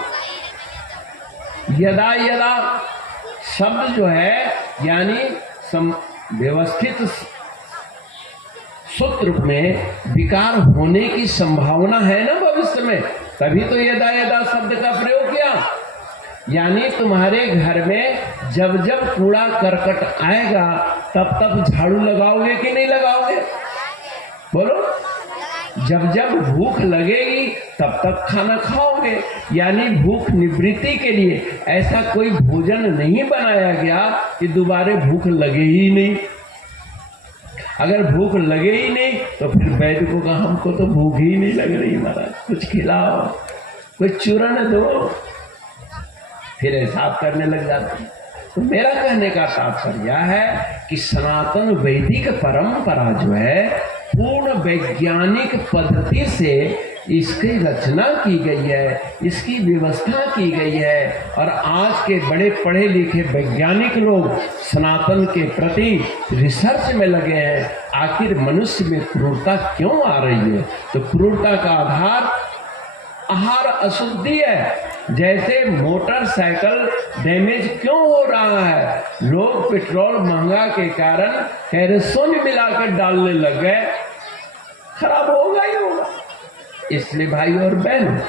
यदा यदा शब्द जो है यानी व्यवस्थित सूत्र में विकार होने की संभावना है ना भविष्य में, तभी तो यदा यदा शब्द का प्रयोग किया। यानी तुम्हारे घर में जब जब कूड़ा करकट आएगा तब तब झाड़ू लगाओगे कि नहीं लगाओगे? बोलो। जब जब भूख लगेगी तब तक खाना खाओगे। यानी भूख निवृत्ति के लिए ऐसा कोई भोजन नहीं बनाया गया कि दोबारा भूख लगे ही नहीं। अगर भूख लगे ही नहीं तो फिर वैद्य को कहा हमको तो भूख ही नहीं लग रही महाराज, कुछ खिलाओ, कुछ चूरन दो, फिर हिसाब करने लग जाते हैं। तो मेरा कहने का तात्पर्य है कि सनातन वैदिक परंपरा जो है पूर्ण वैज्ञानिक पद्धति से इसकी रचना की गई है, इसकी व्यवस्था की गई है। और आज के बड़े पढ़े लिखे वैज्ञानिक लोग सनातन के प्रति रिसर्च में लगे हैं। आखिर मनुष्य में क्रूरता क्यों आ रही है? तो क्रूरता का आधार आहार अशुद्धि है। जैसे मोटरसाइकिल डैमेज क्यों हो रहा है? लोग पेट्रोल महंगा के कारण केरोसिन मिलाकर डालने लग गए, खराब होगा ही होगा। इसलिए भाई और बहन,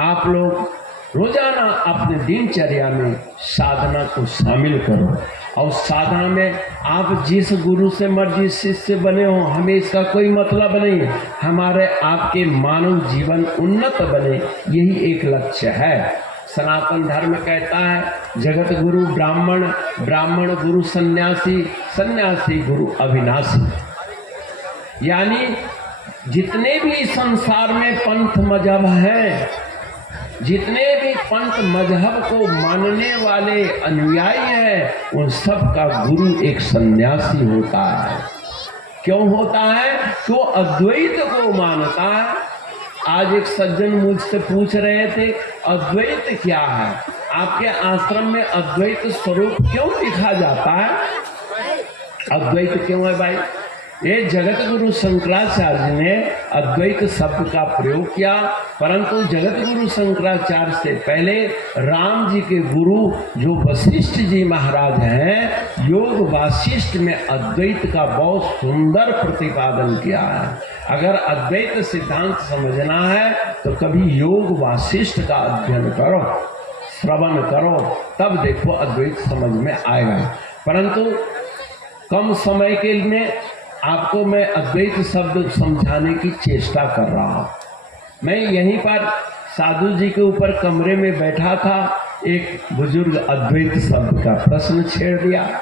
आप लोग रोजाना अपने दिनचर्या में साधना को शामिल करो। और साधना में आप जिस गुरु से मर्जी शिष्य बने हो, हमें इसका कोई मतलब नहीं है। हमारे आपके मानव जीवन उन्नत बने, यही एक लक्ष्य है। सनातन धर्म कहता है जगत गुरु ब्राह्मण, ब्राह्मण गुरु सन्यासी, सन्यासी गुरु अविनाशी। यानी जितने भी संसार में पंथ मजहब हैं, जितने भी पंथ मजहब को मानने वाले अनुयायी हैं, उन सब का गुरु एक सन्यासी होता है। क्यों होता है? तो अद्वैत को मानता है। आज एक सज्जन मुझसे पूछ रहे थे अद्वैत क्या है? आपके आश्रम में अद्वैत स्वरूप क्यों लिखा जाता है? अद्वैत क्यों है भाई? ये जगत गुरु शंकराचार्य ने अद्वैत शब्द का प्रयोग किया, परंतु जगत गुरु शंकराचार्य से पहले राम जी के गुरु जो वशिष्ठ जी महाराज हैं, योग वासिष्ठ में अद्वैत का बहुत सुंदर प्रतिपादन किया है। अगर अद्वैत सिद्धांत समझना है तो कभी योग वासिष्ठ का अध्ययन करो, श्रवण करो, तब देखो अद्वैत समझ में आएगा। परंतु कम समय के लिए आपको मैं अद्वैत शब्द समझाने की चेष्टा कर रहा हूँ। मैं यहीं पर साधु जी के ऊपर कमरे में बैठा था, एक बुजुर्ग अद्वैत शब्द का प्रश्न छेड़ दिया।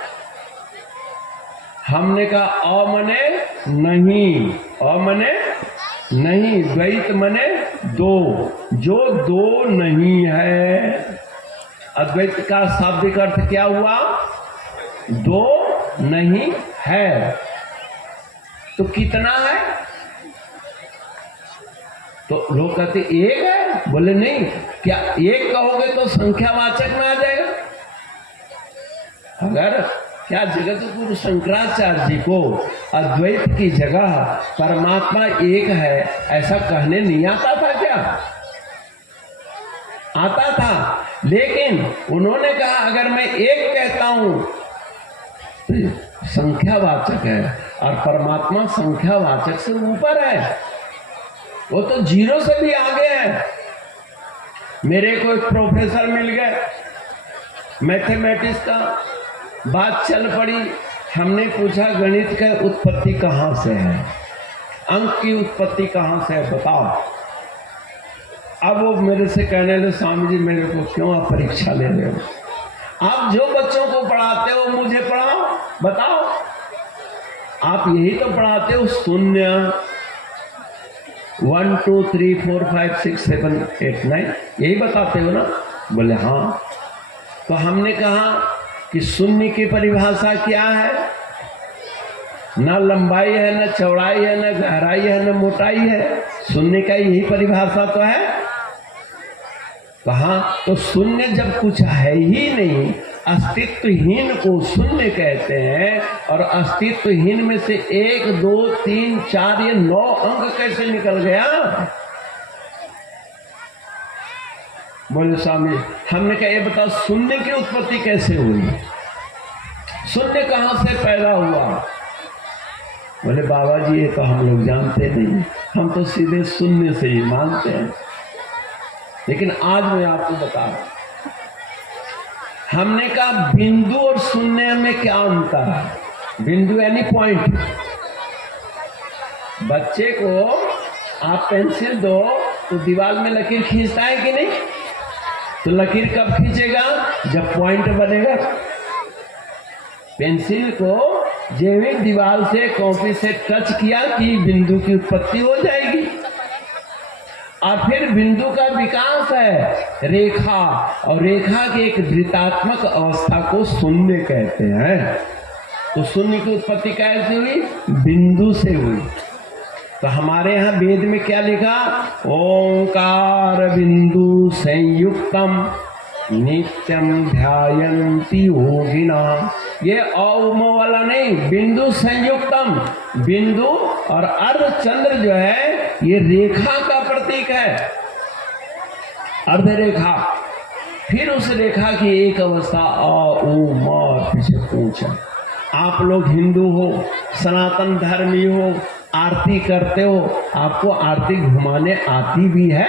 हमने कहा अ मने नहीं, अ मने नहीं, द्वैत मने दो, जो दो नहीं है। अद्वैत का शाब्दिक अर्थ क्या हुआ? दो नहीं है, तो कितना है? तो लोग कहते एक है, बोले नहीं, क्या एक कहोगे तो संख्यावाचक में आ जाएगा? अगर क्या जगत गुरु शंकराचार्य जी को अद्वैत की जगह परमात्मा एक है ऐसा कहने नहीं आता था क्या? आता था, लेकिन उन्होंने कहा अगर मैं एक कहता हूं तो संख्यावाचक है, और परमात्मा संख्यावाचक से ऊपर है, वो तो जीरो से भी आगे है। मेरे को एक प्रोफेसर मिल गए मैथमेटिक्स का, बात चल पड़ी, हमने पूछा गणित का उत्पत्ति कहाँ से है, अंक की उत्पत्ति कहाँ से है बताओ। अब वो मेरे से कहने लगे स्वामी जी मेरे को क्यों आप परीक्षा ले रहे हो, आप जो बच्चों को पढ़ाते हो मुझे पढ़ाओ, बताओ। आप यही तो पढ़ाते हो शून्य, 1 2 3 4 5 6 7 8 9, यही बताते हो ना? बोले हाँ। तो हमने कहा कि शून्य की परिभाषा क्या है? न लंबाई है, न चौड़ाई है, न गहराई है, न मोटाई है, शून्य का यही परिभाषा तो है। कहा तो शून्य जब कुछ है ही नहीं, अस्तित्वहीन को शून्य कहते हैं, और अस्तित्वहीन में से 1 2 3 4 ये 9 अंक कैसे निकल गया? बोले स्वामी, हमने कहा ये बताओ शून्य की उत्पत्ति कैसे हुई, शून्य कहां से पैदा हुआ? बोले बाबा जी ये तो हम लोग जानते नहीं, हम तो सीधे शून्य से ही मानते हैं। लेकिन आज मैं आपको बता रहा हूं, हमने कहा बिंदु और शून्य में क्या अंतर है? बिंदु यानी पॉइंट। बच्चे को आप पेंसिल दो तो दीवार में लकीर खींचता है कि नहीं? तो लकीर कब खींचेगा? जब पॉइंट बनेगा। पेंसिल को जैसे दीवार से कॉपी से टच किया कि बिंदु की उत्पत्ति हो जाएगी, और फिर बिंदु का विकास है रेखा, और रेखा की एक वृत्तात्मक अवस्था को शून्य कहते हैं। तो शून्य की उत्पत्ति कैसे हुई? बिंदु से हुई। तो हमारे यहाँ वेद में क्या लिखा? ओंकार बिंदु संयुक्तम नित्यम ध्यायन्ति योगिना। ये औम वाला नहीं, बिंदु संयुक्तम। बिंदु और अर्धचंद्र जो है ये रेखा का प्रतीक है, अर्ध रेखा। फिर उस रेखा की एक अवस्था अ उ म पीछे पूछा। आप लोग हिंदू हो, सनातन धर्मी हो, आरती करते हो, आपको आरती घुमाने आती भी है?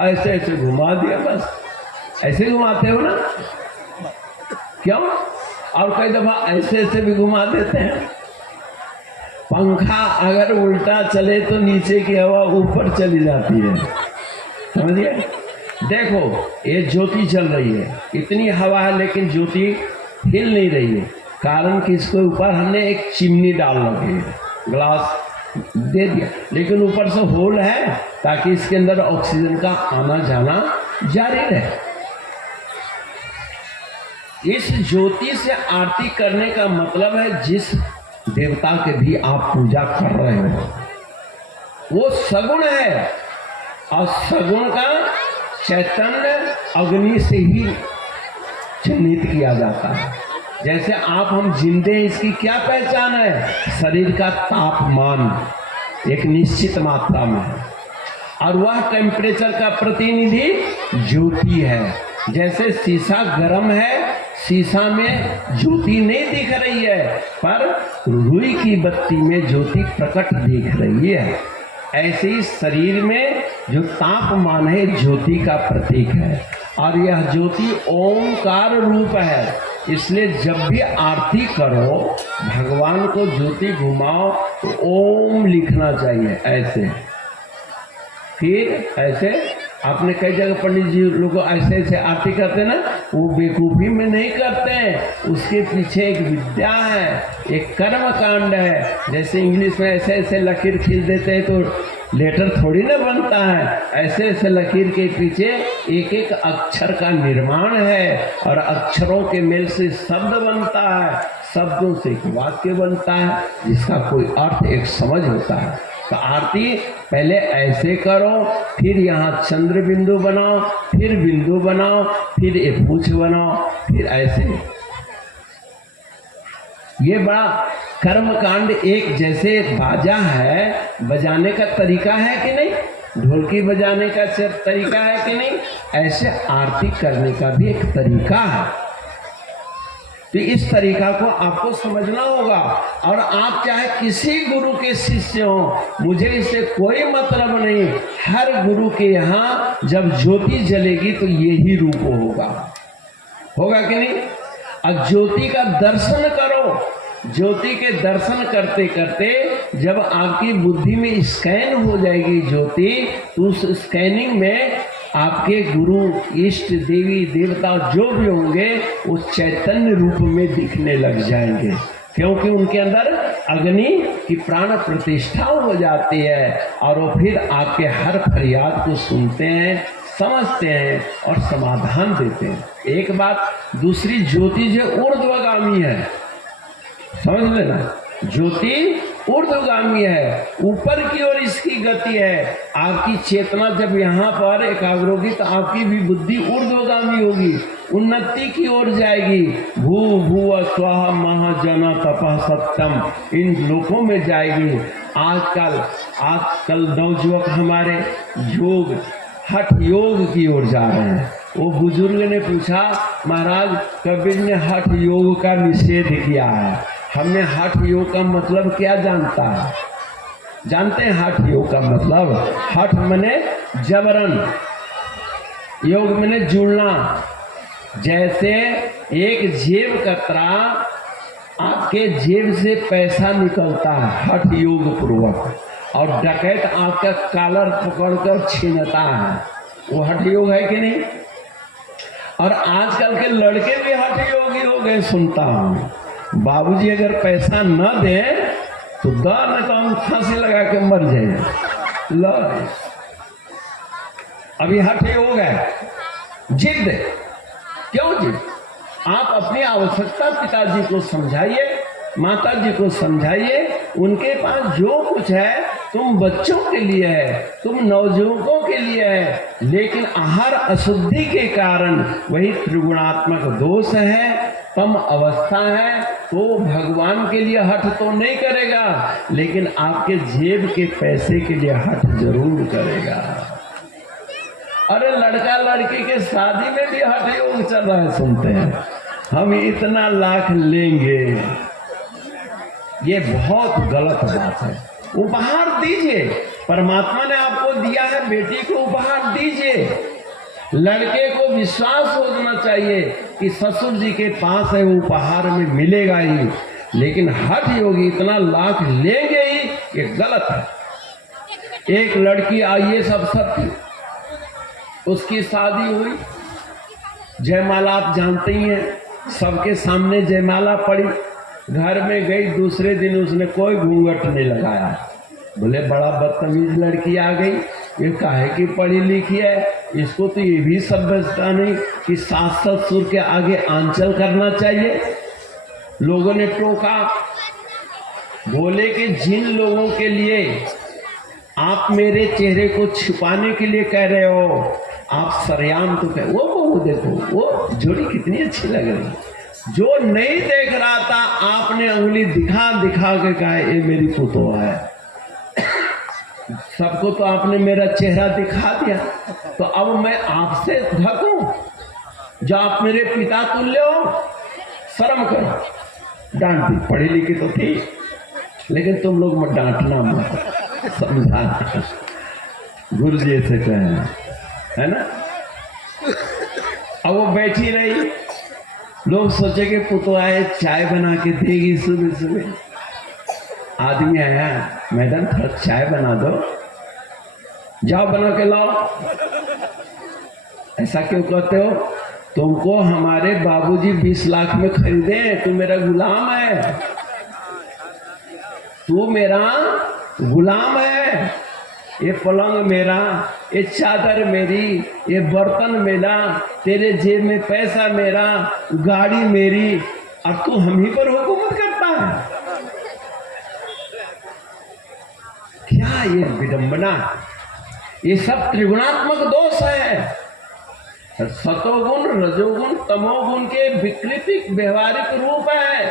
ऐसे ऐसे घुमा दिया, बस ऐसे घुमाते हो ना? क्यों? और कई दफा ऐसे ऐसे भी घुमा देते हैं। पंखा अगर उल्टा चले तो नीचे की हवा ऊपर चली जाती है, समझिए। देखो ये ज्योति चल रही है, इतनी हवा है लेकिन ज्योति हिल नहीं रही है, कारण कि इसके ऊपर हमने एक चिमनी डाल रखी है, ग्लास दे दिया, लेकिन ऊपर से होल है ताकि इसके अंदर ऑक्सीजन का आना जाना जारी रहे। इस ज्योति से आरती करने का मतलब है जिस देवता के भी आप पूजा कर रहे हो वो सगुण है, और सगुण का चैतन्य अग्नि से ही चिन्हित किया जाता है। जैसे आप हम जिंदे हैं, इसकी क्या पहचान है? शरीर का तापमान एक निश्चित मात्रा में है, और वह टेम्परेचर का प्रतिनिधि ज्योति है। जैसे शीशा गर्म है, शीशा में ज्योति नहीं दिख रही है, पर रुई की बत्ती में ज्योति प्रकट दिख रही है। ऐसे ही शरीर में जो तापमान है ज्योति का प्रतीक है, और यह ज्योति ओंकार रूप है। इसलिए जब भी आरती करो, भगवान को ज्योति घुमाओ तो ओम लिखना चाहिए ऐसे। फिर ऐसे आपने कई जगह पंडित जी लोग ऐसे ऐसे आरती करते ना, वो बेवकूफ़ी में नहीं करते हैं, उसके पीछे एक विद्या है, एक कर्म कांड है। जैसे इंग्लिश में ऐसे ऐसे लकीर खींच देते हैं तो लेटर थोड़ी ना बनता है, ऐसे ऐसे लकीर के पीछे एक एक अक्षर का निर्माण है और अक्षरों के मेल से शब्द बनता है, शब्दों से एक वाक्य बनता है जिसका कोई अर्थ एक समझ होता है। तो आरती पहले ऐसे करो, फिर यहाँ चंद्र बिंदु बनाओ, फिर बिंदु बनाओ, फिर एक पूछ बनाओ, फिर ऐसे। ये बड़ा कर्म कांड एक जैसे बाजा है, बजाने का तरीका है कि नहीं, ढोलकी बजाने का तरीका है कि नहीं, ऐसे आरती करने का भी एक तरीका है। तो इस तरीका को आपको समझना होगा। और आप चाहे किसी गुरु के शिष्य हो, मुझे इससे कोई मतलब नहीं, हर गुरु के यहाँ जब ज्योति जलेगी तो यही रूप होगा कि नहीं। और ज्योति का दर्शन करो, ज्योति के दर्शन करते करते जब आपकी बुद्धि में स्कैन हो जाएगी ज्योति, तो उस स्कैनिंग में आपके गुरु, इष्ट, देवी देवता जो भी होंगे वो चैतन्य रूप में दिखने लग जाएंगे, क्योंकि उनके अंदर अग्नि की प्राण प्रतिष्ठा हो जाती है और वो फिर आपके हर फरियाद को सुनते हैं, समझते हैं और समाधान देते हैं। एक बात, दूसरी ज्योति जो ऊर्ध्वगामी है, समझ लेना, ज्योति ऊर्ध्वगामी है, ऊपर की ओर इसकी गति है। आपकी चेतना जब यहाँ पर एकाग्र होगी तो आपकी भी बुद्धि ऊर्ध्वगामी होगी, उन्नति की ओर जाएगी। भू भुव स्वाहा महाजना तपः सत्यम, इन लोकों में जाएगी। आजकल नवयुवक हमारे योग, हठ योग की ओर जा रहे हैं। वो बुजुर्ग ने पूछा, महाराज कबीर ने हठ योग का निषेध किया है, हमने हठ योग का मतलब क्या जानता है? जानते हैं हठ योग का मतलब? हठ मने जबरन, योग मने जुड़ना। जैसे एक जेब कतरा आपके जेब से पैसा निकलता है हठ योग पूर्वक, और डकैत आपका कॉलर पकड़कर छीनता है, वो हठ योग है कि नहीं? और आजकल के लड़के भी हठ योगी हो गए, सुनता हूँ। बाबूजी अगर पैसा न दे तो न तो हम फांसी लगा के मर जाए। लो अभी हठ योग है, जिद। क्यों जिद? आप अपनी आवश्यकता पिताजी को समझाइए, माता जी को समझाइए, उनके पास जो कुछ है तुम बच्चों के लिए है, तुम नवयुवकों के लिए है, लेकिन आहार अशुद्धि के कारण वही त्रिगुणात्मक दोष है, तम अवस्था है, तो भगवान के लिए हठ तो नहीं करेगा, लेकिन आपके जेब के पैसे के लिए हठ जरूर करेगा। अरे लड़का लड़की के शादी में भी हठ योग चल रहा है, सुनते हैं, हम इतना लाख लेंगे। ये बहुत गलत बात है। उपहार दीजिए, परमात्मा ने आपको दिया है, बेटी को उपहार दीजिए। लड़के को विश्वास होना चाहिए कि ससुर जी के पास है, वो उपहार में मिलेगा ही, लेकिन हठ योगी इतना लाख लेंगे ही, ये गलत है। एक लड़की IAS अफसर थी, उसकी शादी हुई, जयमाला आप जानते ही हैं, सबके सामने जयमाला पड़ी, घर में गई, दूसरे दिन उसने कोई घूंघट नहीं लगाया। बोले बड़ा बदतमीज लड़की आ गई, ये काहे की पढ़ी लिखी है, इसको तो ये भी समझता नहीं कि सास ससुर के आगे आंचल करना चाहिए। लोगों ने टोका, बोले कि जिन लोगों के लिए आप मेरे चेहरे को छुपाने के लिए कह रहे हो, आप सरेआम तो कह, वो देखो वो जोड़ी कितनी अच्छी लग रही है। जो नहीं देख रहा था, आपने उंगली दिखा दिखा के कहा ये मेरी पुतो है। सबको तो आपने मेरा चेहरा दिखा दिया, तो अब मैं आपसे ढकूं? जो आप मेरे पिता तुल्य हो, शर्म करो। डांट दी, पढ़ी लिखी तो थी, लेकिन तुम लोग मत डांटना, मत समझाना, गुरु जी से कहना, है ना। अब वो बैठी रही, लोग सोचे कि पुतो आए चाय बना के देगी सुबह सुबह। आदमी आया, मैडम थोड़ा चाय बना दो, जाओ बना के लाओ। ऐसा क्यों कहते हो? तुमको हमारे बाबूजी 20 लाख में खरीदे, तू मेरा गुलाम है, तू मेरा गुलाम है। ये पलंग मेरा, ये चादर मेरी, ये बर्तन मेरा, तेरे जेब में पैसा मेरा, गाड़ी मेरी, और तू हम ही पर हुकूमत करता है। क्या ये विडंबना, ये सब त्रिगुणात्मक दोष है। सतोगुण, रजोगुण, तमोगुण के विकृतिक व्यवहारिक रूप है।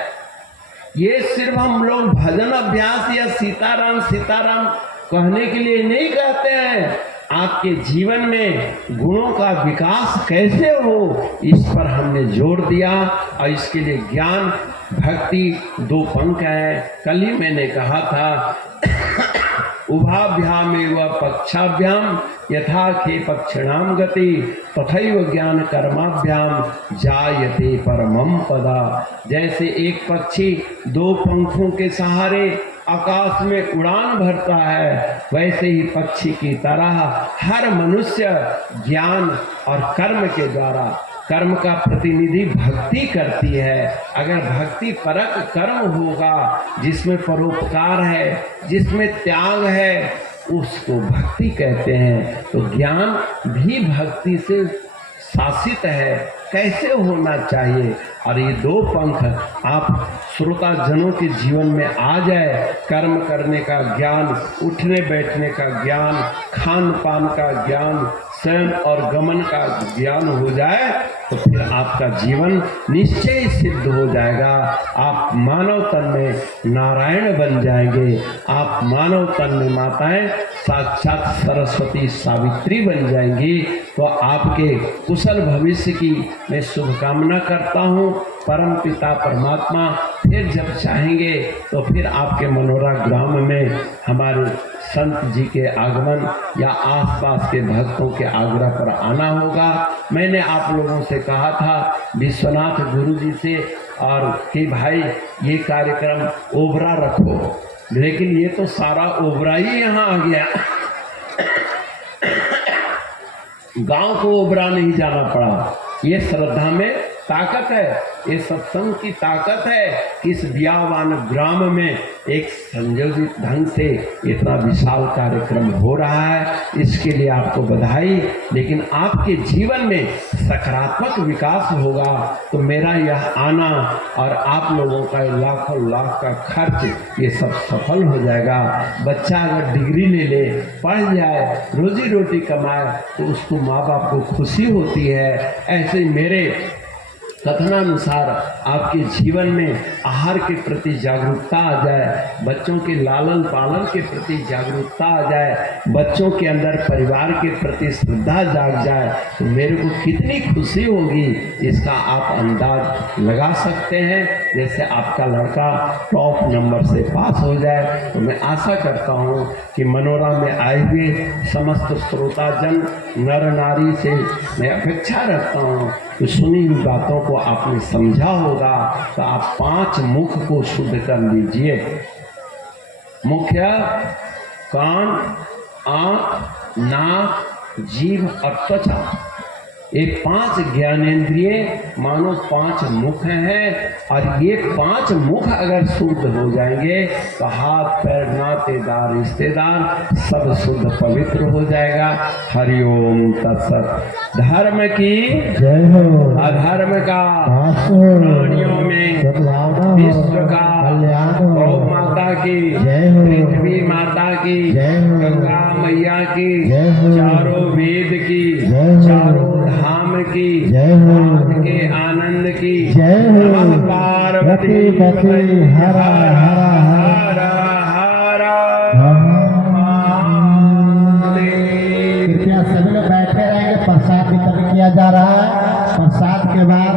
ये सिर्फ हम लोग भजन अभ्यास या सीताराम सीताराम कहने के लिए नहीं कहते हैं। आपके जीवन में गुणों का विकास कैसे हो, इस पर हमने जोर दिया, और इसके लिए ज्ञान भक्ति 2 पंख है। कल ही मैंने कहा था उभाभ्यामेव पक्षाभ्याम यथा खे पक्षिणाम गति तथैव ज्ञान कर्माभ्याम जायते परमम पदा। जैसे एक पक्षी 2 पंखों के सहारे आकाश में उड़ान भरता है, वैसे ही पक्षी की तरह हर मनुष्य ज्ञान और कर्म के द्वारा, कर्म का प्रतिनिधि भक्ति करती है। अगर भक्ति परक कर्म होगा, जिसमें परोपकार है, जिसमें त्याग है, उसको भक्ति कहते हैं। तो ज्ञान भी भक्ति से शासित है, कैसे होना चाहिए। और ये 2 पंख आप श्रोता जनों के जीवन में आ जाए, कर्म करने का ज्ञान, उठने बैठने का ज्ञान, खान पान का ज्ञान, शयन और गमन का ज्ञान हो जाए, तो फिर आपका जीवन निश्चय सिद्ध हो जाएगा। आप मानव तन में नारायण बन जाएंगे। आप मानव तन में माताएं साक्षात सरस्वती सावित्री बन जाएंगी। तो आपके कुशल भविष्य की मैं शुभकामना करता हूँ। परम पिता परमात्मा फिर जब चाहेंगे तो फिर आपके मनोरा ग्राम में हमारे संत जी के आगमन या आसपास के भक्तों के आग्रह पर आना होगा। मैंने आप लोगों से कहा था विश्वनाथ गुरु जी से और कि भाई ये कार्यक्रम ओबरा रखो, लेकिन ये तो सारा ओबरा ही यहाँ आ गया। गांव को ओबरा नहीं जाना पड़ा। ये श्रद्धा में ताकत है, ये सत्संग की ताकत है कि इस व्यावान ग्राम में एक संयोजित ढंग से इतना विशाल कार्यक्रम हो रहा है। इसके लिए आपको बधाई। लेकिन आपके जीवन में सकारात्मक विकास होगा तो मेरा यह आना और आप लोगों का लाखों लाख का खर्च ये सब सफल हो जाएगा। बच्चा अगर डिग्री ले ले, पढ़ जाए, रोजी रोटी कमाए तो उसको माँ बाप को खुशी होती है। ऐसे मेरे कथनानुसार आपके जीवन में आहार के प्रति जागरूकता आ जाए, बच्चों के लालन पालन के प्रति जागरूकता आ जाए, बच्चों के अंदर परिवार के प्रति श्रद्धा जाग जाए तो मेरे को कितनी खुशी होगी इसका आप अंदाज लगा सकते हैं। जैसे आपका लड़का टॉप नंबर से पास हो जाए तो मैं आशा करता हूँ कि मनोरा में आए हुए समस्त श्रोताजन नर नारी से मैं अपेक्षा रखता हूँ कि सुनी हुई बातों को आपने समझा होगा तो आप 5 मुख को शुद्ध कर लीजिए। मुख्य कान, आँख, नाक, जीभ और त्वचा, ये 5 ज्ञानेंद्रिय मानो 5 मुख हैं। और ये 5 मुख अगर शुद्ध हो जाएंगे तो हाथ पैर नातेदार रिश्तेदार सब शुद्ध पवित्र हो जाएगा। हरिओम तत्सत। धर्म की जय हो, अधर्म का प्राणियों में विश्व का कल्याण, गौ माता की जय हो, पृथ्वी माता की जय हो, गंगा मैया की जय हो, चारों वेद की जय हो, चारों धाम की जय हो, आज के आनंद की जय हो। नमः पार्वती पति हरा हरा हरा हरा कृपया सभी लोग बैठे रहेंगे। प्रसाद वितरण किया जा रहा है। प्रसाद के बाद